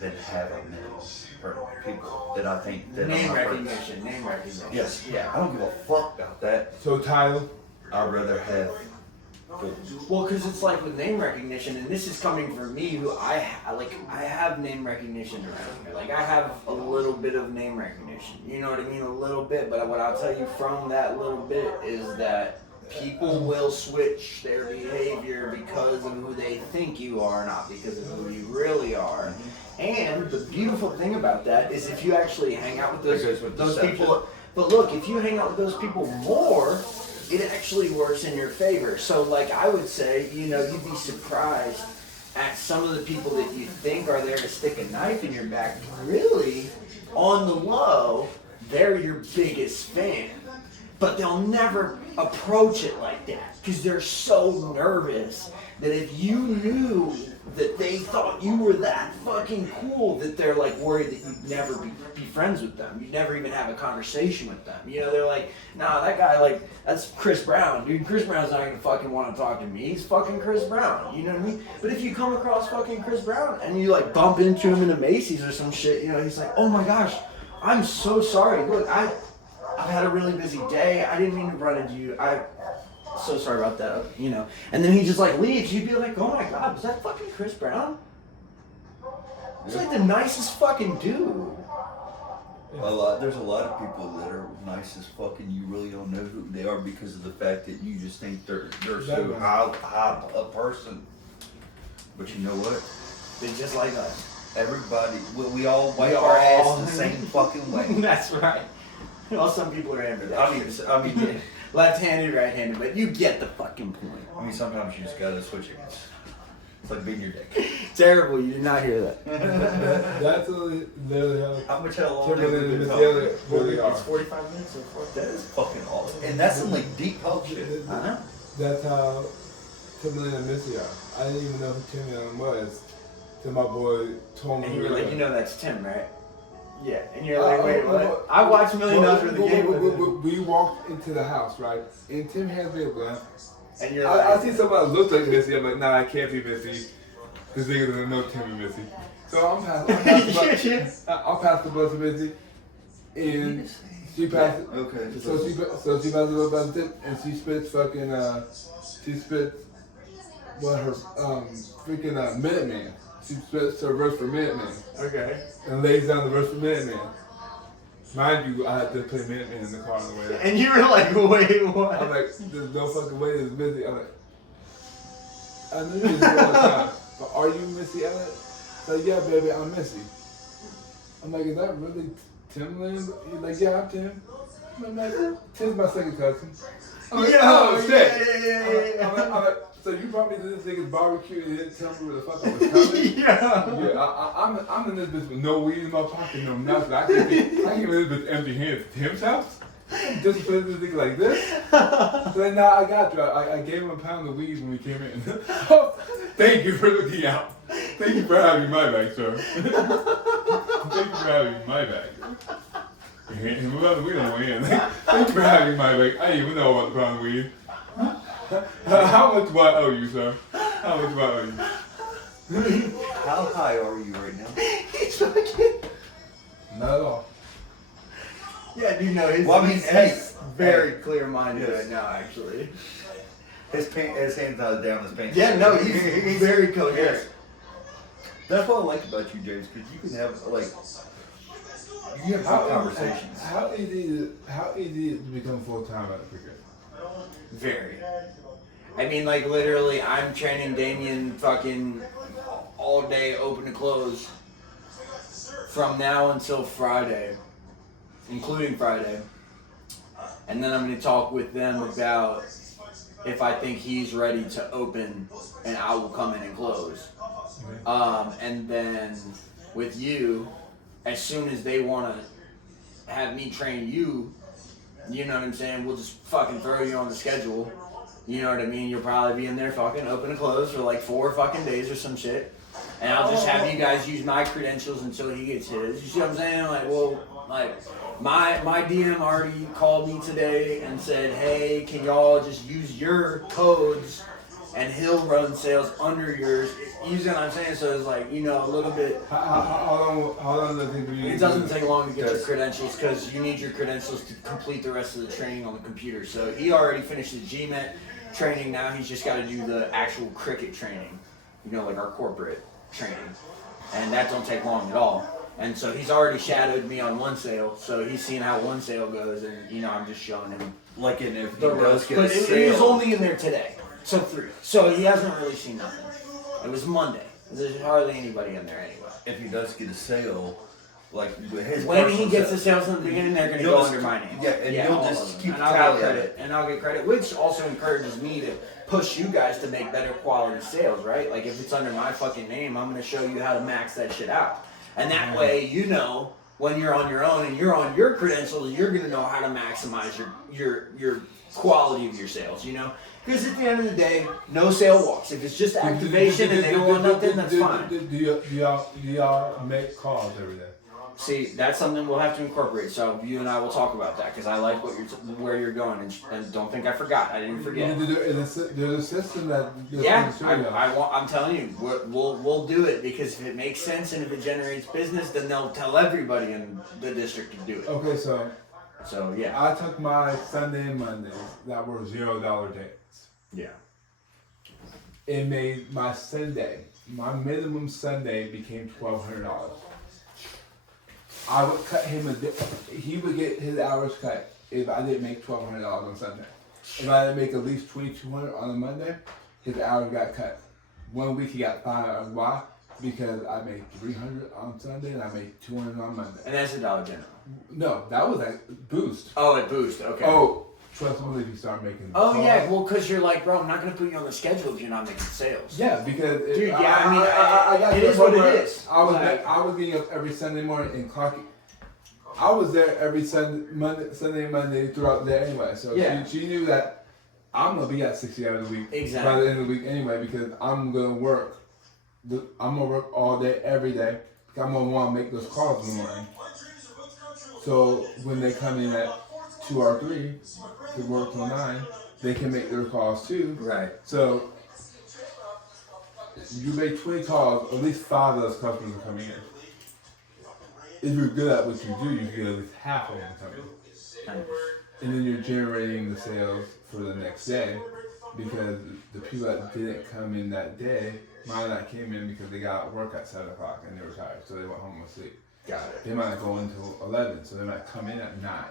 that have a name. People that I think that Name are my friends. recognition. Name recognition. Yes. Yeah. I don't give a fuck about that. So title. I'd rather have Well, because it's like with name recognition, and this is coming from me, who I have name recognition around here. Like I have a little bit of name recognition. You know what I mean? A little bit. But what I'll tell you from that little bit is that people will switch their behavior because of who they think you are, not because of who you really are. And the beautiful thing about that is if you actually hang out with That goes with those deception. people. But look, if you hang out with those people more, it actually works in your favor. So like I would say, you know, you'd be surprised at some of the people that you think are there to stick a knife in your back. Really, on the low, they're your biggest fan. But they'll never approach it like that because they're so nervous that if you knew that they thought you were that fucking cool, that they're like worried that you'd never be friends with them. You'd never even have a conversation with them. You know, they're like, nah, that guy, like, that's Chris Brown. Dude, Chris Brown's not gonna fucking want to talk to me. He's fucking Chris Brown. You know what I mean? But if you come across fucking Chris Brown and you like bump into him in a Macy's or some shit, you know, he's like, oh my gosh, I'm so sorry. Look, I've had a really busy day. I didn't mean to run into you. I'm so sorry about that, you know. And then he just like leaves. You'd be like, oh my god, was that fucking Chris Brown? He's like the nicest fucking dude. There's a lot of people that are nice as fuck and you really don't know who they are because of the fact that you just think they're so high a person. But you know what? They're just like us. Everybody, we all wipe our ass the same fucking way. That's right. Well, some people are ambidextrous. I mean, Left-handed, right-handed, but you get the fucking point. sometimes you just gotta switch it. It's like being your dick. Terrible, you did not hear that. That's literally How long Timberland and been Miss talking? Yellow really are. It's 45 minutes so far. That is fucking awesome. And that's some like deep pop shit. I know. That's how Timberland and Missy are. I didn't even know who Timberland was till my boy told me. And you were who he like, you was. know that's Tim, right? Yeah. And you're like, wait, what? I watched $1 Million worth of game. We walked into the house, right? And Tim has me a blunt. And you're I like, see somebody that looks like Missy. I'm like, nah, I can't be Missy. This nigga doesn't know Tim and Missy. So I'm pass the blunt to Missy. And she passed it. Okay. So she passes it up on the tip, and she spits fucking what her freaking Minuteman. She spits her verse for Minuteman okay. and lays down the verse for Minuteman. Mind you, I had to play Minuteman in the car on the way out. And you were like, wait, what? I'm like, there's no fucking way this is Missy. I'm like, I knew this all the time. But are you Missy Elliott? Like, yeah, baby, I'm Missy. I'm like, is that really Timberland? He's like, yeah, I'm Tim. I'm like, Tim's my second cousin. I'm like, oh, shit. I'm like, so you brought me to this nigga's barbecue and didn't tell me where the fuck I was coming? Yeah. I'm in this bitch with no weed in my pocket, no nothing. I can't get this bitch empty hands to Tim's house. Just put this nigga like this. So then, nah, I got you. I gave him a pound of weed when we came in. Thank you for looking out. Thank you for having my bag, sir. Thank you for having my bag. Move out the weed on the way in. Thank you for having my bag. I didn't even know about the pound of weed. How much do I owe you, sir? How much do I owe you? How high are you right now? He's fucking. Not at all. Yeah, you know, he's, Well, I mean, he's very clear-minded Yes. right now, actually. His hands out down his pants. Yeah, no, he's very coherent. That's what I like about you, James, because you can have like you have good conversations. How easy is it to become full-time at cricket? Very. I mean, like, literally, I'm training Damien fucking all day, open to close, from now until Friday, including Friday. And then I'm going to talk with them about if I think he's ready to open, and I will come in and close. And then with you, as soon as they want to have me train you, you know what I'm saying, we'll just fucking throw you on the schedule. You know what I mean? You'll probably be in there fucking open and close for like 4 fucking days or some shit. And I'll just have you guys use my credentials until he gets his. You see what I'm saying? Like, well, like, my DM already called me today and said, hey, can y'all just use your codes and he'll run sales under yours. You see what I'm saying? So it's like, you know, a little bit. How long does it take you? It doesn't take long to get your credentials because you need your credentials to complete the rest of the training on the computer. So he already finished the GMET training. Now he's just got to do the actual cricket training, you know, like our corporate training. And that don't take long at all. And so he's already shadowed me on one sale. So he's seen how one sale goes. And, you know, I'm just showing him. Like, and if he The does get a but he sale, was only in there today. So 3. So he hasn't really seen nothing. It was Monday. There's hardly anybody in there anyway. if he does get a sale, like with his When he personal gets sale, the sales in the beginning, they're going to you'll go just under my name. Yeah, and you'll all just of them. keep and I'll tally get of credit, it. and I'll get credit, which also encourages me to push you guys to make better quality sales, right? Like if it's under my fucking name, I'm going to show you how to max that shit out, and that way you know when you're on your own and you're on your credentials, you're going to know how to maximize your quality of your sales, you know. Because at the end of the day, no sale walks. If it's just activation and they don't want nothing, that's fine. Do y'all make calls every day? See, that's something we'll have to incorporate. So you and I will talk about that because I like where you're going, and don't think I forgot. I didn't forget. There's a system that. Yeah, I'm telling you, we'll do it because if it makes sense and if it generates business, then they'll tell everybody in the district to do it. Okay, so yeah. I took my Sunday and Mondays that were $0 days. Yeah. It made my minimum Sunday became $1,200. I would cut him he would get his hours cut if I didn't make $1,200 on Sunday. If I didn't make at least $2,200 on a Monday, his hours got cut. 1 week he got 5 hours. Why? Because I made $300 on Sunday and I made $200 on Monday. And that's a Dollar General. No, that was like Boost. Oh, it Boost. Okay. Oh, trust me if you start making. Oh calls. yeah, well, because you're like, bro, I'm not gonna put you on the schedule if you're not making sales. Yeah, because dude, I got it is what it is. I was getting up every Sunday morning and clocking. I was there every Sunday, Monday throughout the day anyway. So yeah. she knew that I'm gonna be at 60 hours a week exactly by the end of the week anyway because I'm gonna work. I'm gonna work all day, every day. Because I'm gonna want to make those calls in the morning. So when they come in at 2 or 3 to work till 9, they can make their calls too. Right. So you make 20 calls, at least 5 of those customers are coming in. If you're good at what you do, you get at least half of them coming. And then you're generating the sales for the next day because the people that didn't come in that day might not came in because they got work at 7 o'clock and they were tired, so they went home and sleep. Got it. They might not go until 11, so they might come in at 9.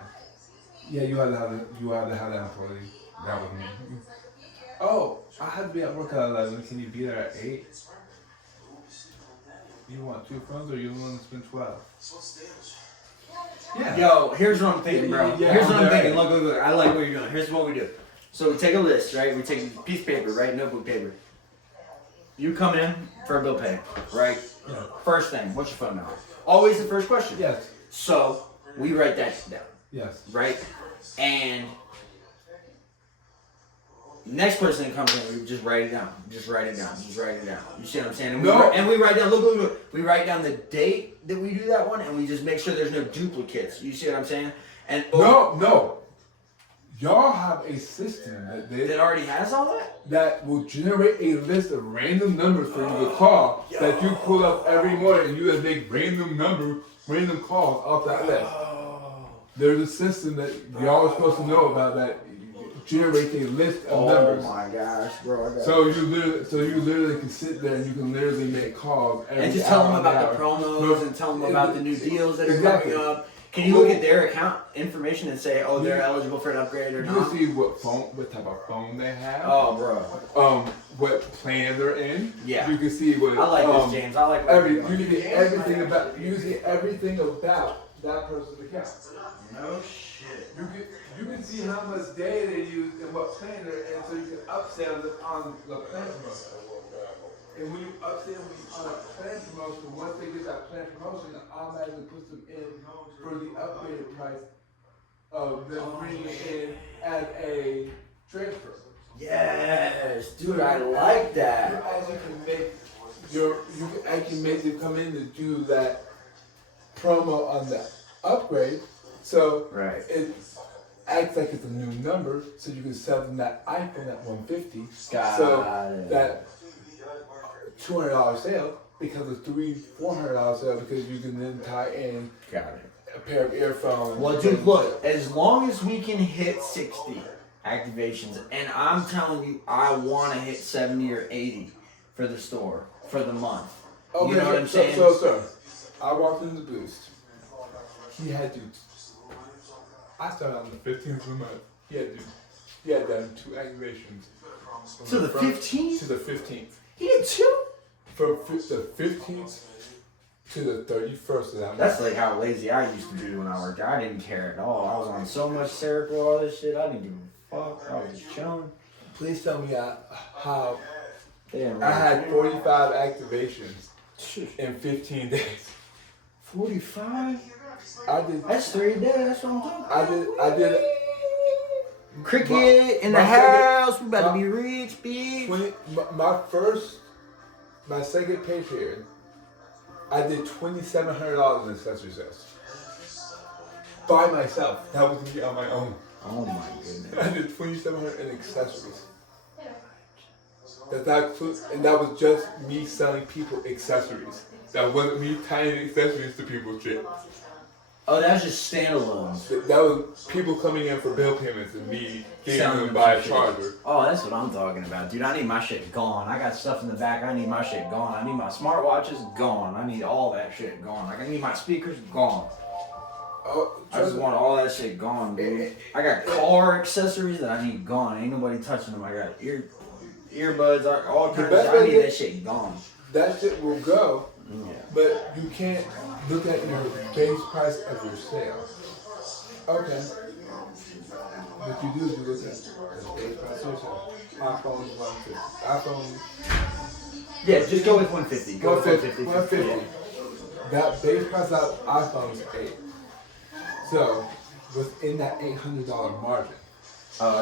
Yeah, you have to have that employee. That was me. Oh, I had to be at work at 11. Can you be there at 8? You want 2 phones or you want to spend 12? Yeah. Yo, here's what I'm thinking, bro. Yeah, here's what I'm thinking. Look. I like what you're doing. Here's what we do. So we take a list, right? We take a piece of paper, right? Notebook paper. You come in for a bill pay, right? Yeah. First thing, what's your phone number? Always the first question. Yes. So we write that down. Yes. Right? And next person that comes in, we just write it down. Just write it down. Just write it down. You see what I'm saying? And we write down, look. We write down the date that we do that one, and we just make sure there's no duplicates. You see what I'm saying? And No. Y'all have a system that already has all that? That will generate a list of random numbers for you to call that you pull up every morning and you just make random calls off that list. There's a system that y'all are supposed to know about that generate a list of Oh numbers. my gosh, bro. I got So you literally can sit there and you can literally make calls every and just tell hour them on the about the hour. promos and tell them about the new deals that are Exactly. coming up. Can you look at their account information and say, oh, they're eligible for an upgrade or You not? can see what type of phone they have. Oh, bro. What plan they're in. Yeah. You can see what. I like this, James. I like You can get everything about. You can see everything about that person's account. No shit. You can see how much data they use and what plan they're in, so you can upsell them on the plan promotion. And when you upsell them on a plan promotion, once they get that plan promotion, it automatically puts them in for the upgraded price of them bringing it in as a transfer. Yes, dude, I like You that. actually can make them come in to do that promo on the upgrade. So Right. it acts like it's a new number, so you can sell them that iPhone at $150. Got So it. that $200 sale becomes a $400 sale because you can then tie in Got it. a pair of earphones. Well, dude, look, as long as we can hit 60 activations, and I'm telling you, I want to hit 70 or 80 for the store, for the month. Okay, You know what I'm saying? So, I walked in the boost. He had to. I started on the 15th of the month. He had done 2 activations. From To the 15th? To the 15th. He did 2? From the 15th to the 31st of that month. That's like how lazy I used to be when I worked. I didn't care at all. I was on so much Seroquel, all this shit. I didn't give a fuck. I was just chilling. Please tell me how Damn, I had 45 activations in 15 days. 45? I did. That's 3 days. That's what I'm talking about. I did. Cricket in the my house. We second- about to be rich, bitch. My second pay period, I did $2,700 in accessory sales. By myself. That was me on my own. Oh my goodness. I did $2,700 in accessories. And that was just me selling people accessories. That wasn't me tying accessories to people's shit. Oh, that's just standalones. That was people coming in for bill payments and me getting Selling them them to buy a some charger. shit. Oh, that's what I'm talking about, dude. I need my shit gone. I got stuff in the back. I need my shit gone. I need my smartwatches gone. I need all that shit gone. Like, I need my speakers gone. Oh, I just want all that shit gone, dude. I got car accessories that I need gone. Ain't nobody touching them. I got earbuds, all kinds of best shit. I way need to- that shit gone. That shit will go, Yeah. but you can't look at your base price of your sale. Okay. What you do is you look at the base price of your sale. iPhone is $150. Yeah, just go with 150. Go with 150. 150. 150. That base price of iPhone is $8. So within that $800 margin,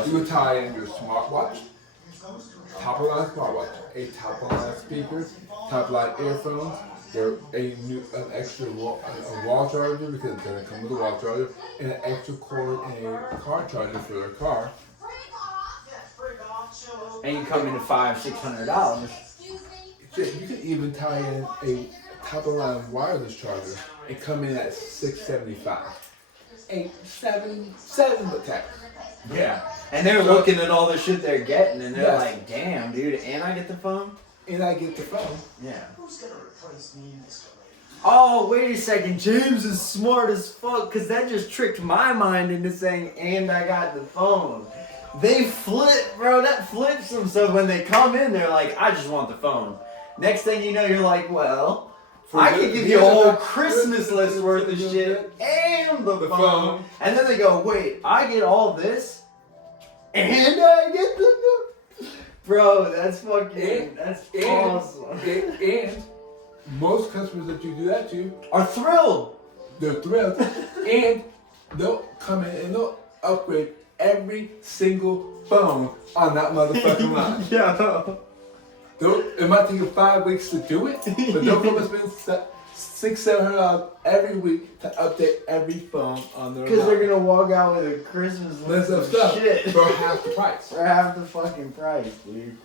you would tie in your smartwatch, top of line smartwatch, a top of line speaker, top of line earphones, an extra wall charger because it doesn't come with a wall charger, and an extra cord and a car charger for their car. And you come into $500-600. Shit, you can even tie in a top of line wireless charger and come in at $675. 7 but tax. Yeah. And they're looking at all the shit they're getting, and they're Yes. like, damn, dude, and I get the phone? And I get the phone. Yeah. Who's gonna replace me in this one? Oh, wait a second. James is smart as fuck, because that just tricked my mind into saying, and I got the phone. They flip, bro. That flips them. So when they come in, they're like, I just want the phone. Next thing you know, you're like, well, I could give you a whole Christmas list worth of shit and the phone. And then they go, wait, I get all this and I get the phone. Bro, that's fucking, that's awesome. And most customers that you do that to Are thrilled. they're thrilled, and they'll come in and they'll upgrade every single phone on that motherfucking line. Yeah. It might take you 5 weeks to do it, but they'll come and spend $600-700 every week to update every phone on their line. Because they're gonna walk out with a Christmas list List of of stuff shit for half the price. for half the fucking price, dude.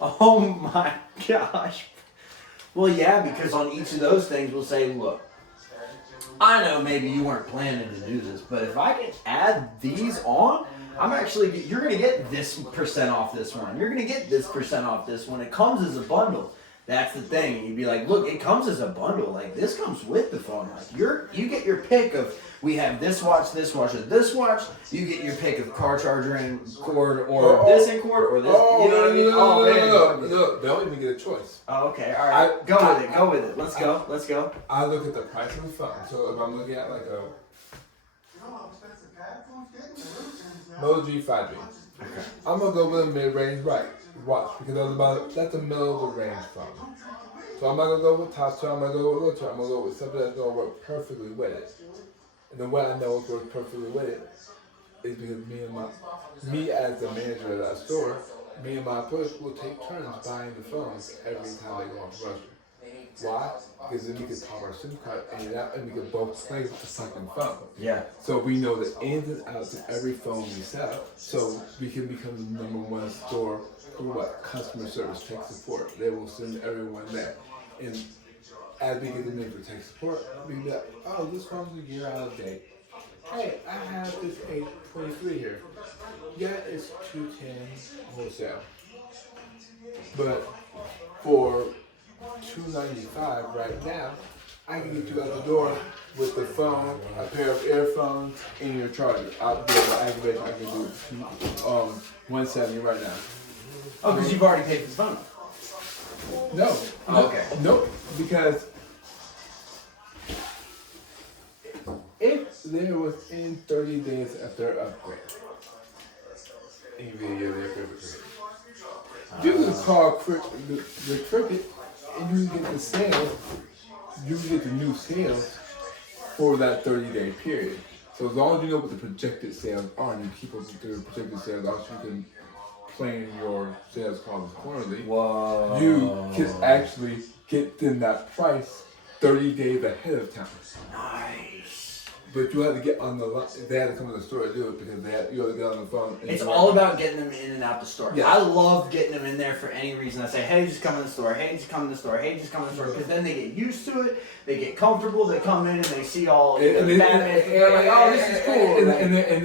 Oh my gosh. Well, yeah, because on each of those things we'll say, look, I know maybe you weren't planning to do this, but if I can add these on, you're gonna get this % off this one. You're gonna get this % off this one. It comes as a bundle. That's the thing. And you'd be like, look, it comes as a bundle. Like this comes with the phone. Like you get your pick of, we have this watch, or this watch. You get your pick of car charger and cord, or this and cord, or this. You know what I mean? No, they don't even get a choice. Oh, okay. All right. Go with it. Let's go. I look at the price of the phone. So if I'm looking at like a Moto G 5G, I'm gonna go with a mid-range watch because that's a middle of the range phone. So I'm not gonna go with top tier. I'm gonna go with low tier. I'm gonna go with something that's gonna work perfectly with it. And the way I know it works perfectly with it is because me as the manager of that store, me and my employees will take turns buying the phones every time they go on promotion. Why? Because then we can pop our SIM card in and out, and we can both play with the fucking phone. Yeah. So we know the ins and outs of every phone we sell, so we can become the #1 store for customer service tech support. They will send everyone there. And as we get them in for tech support, we be like, oh, this phone's a year out of date. Hey, I have this 823 here. Yeah, it's $210 wholesale. But for $295 right now, I can get you out the door with the phone, a pair of earphones, and your charger. Out there, the activation I can do $170 right now. Oh, because you've already paid for the phone. No. Okay. Nope. Because if there was in 30 days after upgrade, you can call the Cricket and you can get the sales. You can get the new sales for that 30-day period. So as long as you know what the projected sales are and you keep up with the projected sales, also you can plan your sales calls accordingly. Whoa. You can actually get them that price 30 days ahead of time. Nice. But you have to get on the line. They had to come to the store to do it because you have to get on the phone. It's all about getting them in and out the store. Yeah. I love getting them in there for any reason. I say, hey, just come in the store. Hey, just come in the store. Hey, just come in the store. Because then they get used to it. They get comfortable. They come in and they see all the Batman. They're like, oh, this is cool. And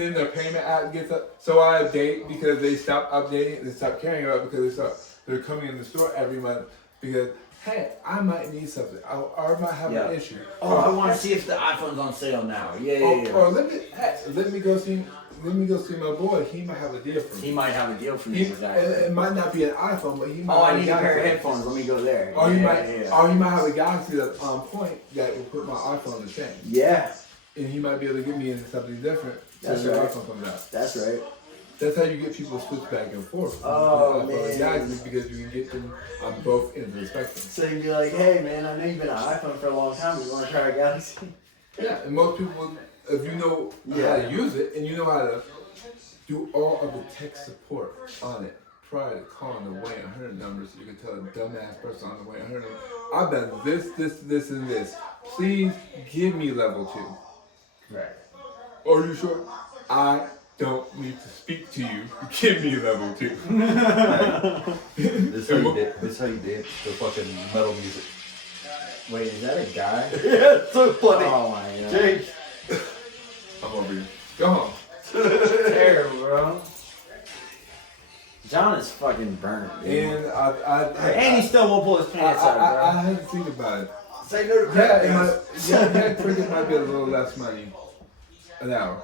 then their payment app gets up. So I update because they stop updating. They stop caring about it because they're coming in the store every month because, hey, I might need something. Or I might have an issue. Oh, I want to see if the iPhone's on sale now. Yeah. Or let me go see my boy. He might have a deal for me. He might have a deal for you. Exactly. It might not be an iPhone, but he might. Oh, have I need a pair of headphones. Let me go there. Or you might have a Galaxy that's on point that will put my iPhone to shame. Yeah. And he might be able to get me into something different. That's so the right. iPhone comes out. That's right. That's how you get people to switch back and forth. Oh, man. man. Because you can get them on both ends of the spectrum. So you'd be like, hey, man, I know you've been on iPhone for a long time, but you want to try a Galaxy? Yeah, and most people, if you know how to use it and you know how to do all of the tech support on it prior to calling the way 100 numbers, so you can tell a dumbass person on the way 100 numbers, I've done this, and this. Please give me level 2. Right. Are you sure? I don't need to speak to you. Give me level 2. This how you dance the fucking metal music. Wait, is that a guy? Yeah, it's so funny. Oh my god. Jake. I'm over here. Go home. Terrible, bro. John is fucking burnt, dude. And he still won't pull his pants out, bro. I had to think about it. Say no to Cricket might be a little less money an hour.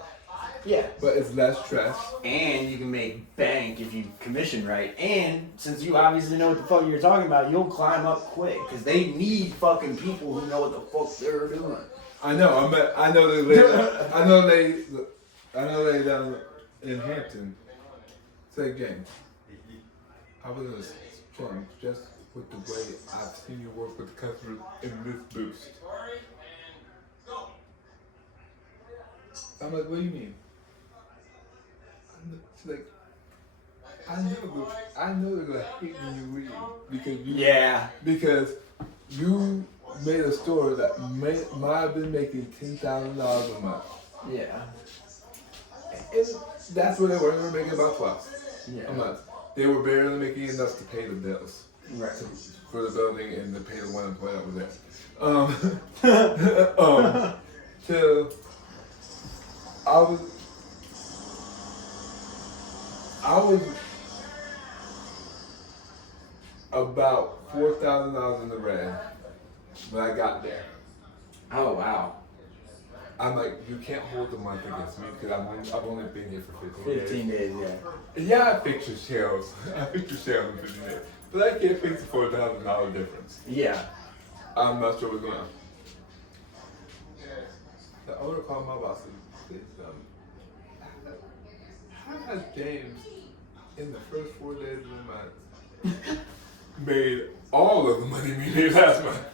Yeah. But it's less stress. And you can make bank if you commission right. And since you obviously know what the fuck you're talking about, you'll climb up quick. Because they need fucking people who know what the fuck they're doing. I know. I know they down in Hampton. Say again. I was in a storm just with the way I've seen you work with customers in this boost. I'm like, what do you mean? It's like, I know they're gonna hate when you leave because you made a store that might have been making $10,000 a month. Yeah. And that's what they were. They were making about $12 Yeah. a month. They were barely making enough to pay the bills. Right. For the building and to pay the one employee that was there. So I was I was about $4,000 in the red when I got there. Oh wow. I'm like, you can't hold the month against me because I've only been here for 15 days. 15 days, yeah. Yeah, I fixed your shells. I fixed your shells in 15 days. But I can't fix the $4,000 difference. Yeah. I'm not sure what's going on. The owner called my boss and said, please, how has James, in the first 4 days of the month, made all of the money we made last month?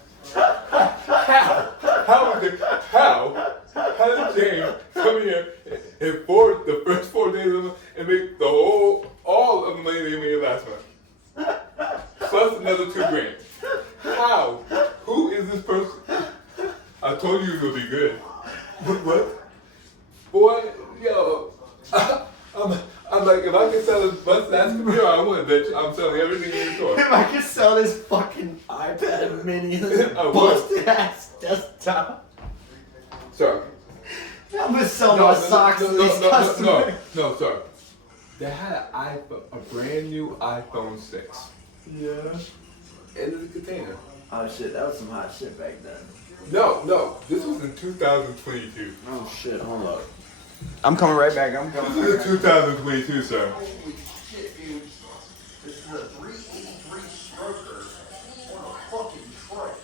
How did James come here and the first 4 days of the month and make all of the money they made last month? Plus another $2,000. How? Who is this person? I told you it would be good. What? Boy, yo, I'm like, if I can sell this bust-ass computer, I would, bitch. I'm selling everything in the store. If I could sell this fucking iPad mini, this busted ass desktop, Sir. I'm gonna sell my socks to these customers. No, sir. They had a brand new iPhone 6. Yeah. In the container. Oh shit, that was some hot shit back then. No, this was in 2022. Oh shit, hold up. I'm coming right back. This is in 2022, sir. Holy shit, dude. This is a 383 stroker on a fucking trike.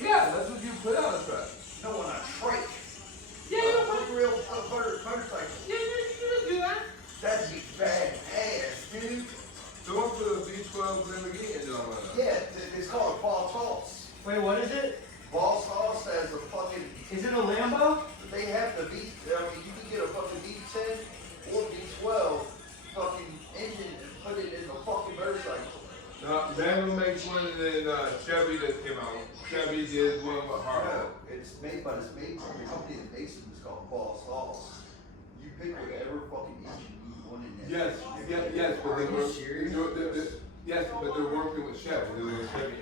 Yeah, that's what you put out of that. No, on a trike. Yeah, you don't Like real motorcycle. Yeah, you do that. That'd be badass, dude. The one for the V12 Lamborghini on that. Yeah, it's called Ball Toss. Wait, what is it? Ball Toss has a fucking. Is it a Lambo? They have the V. I mean, you can get a fucking V10 or V12 fucking engine and put it in a fucking motorcycle. Lambo makes one, and then Chevy just came out. Chevy did one with Harlow. No, it's made by the company that makes them is called Ball Toss. You pick whatever fucking engine you want in there. Yes, but they're working with Chevy. They're doing Chevy.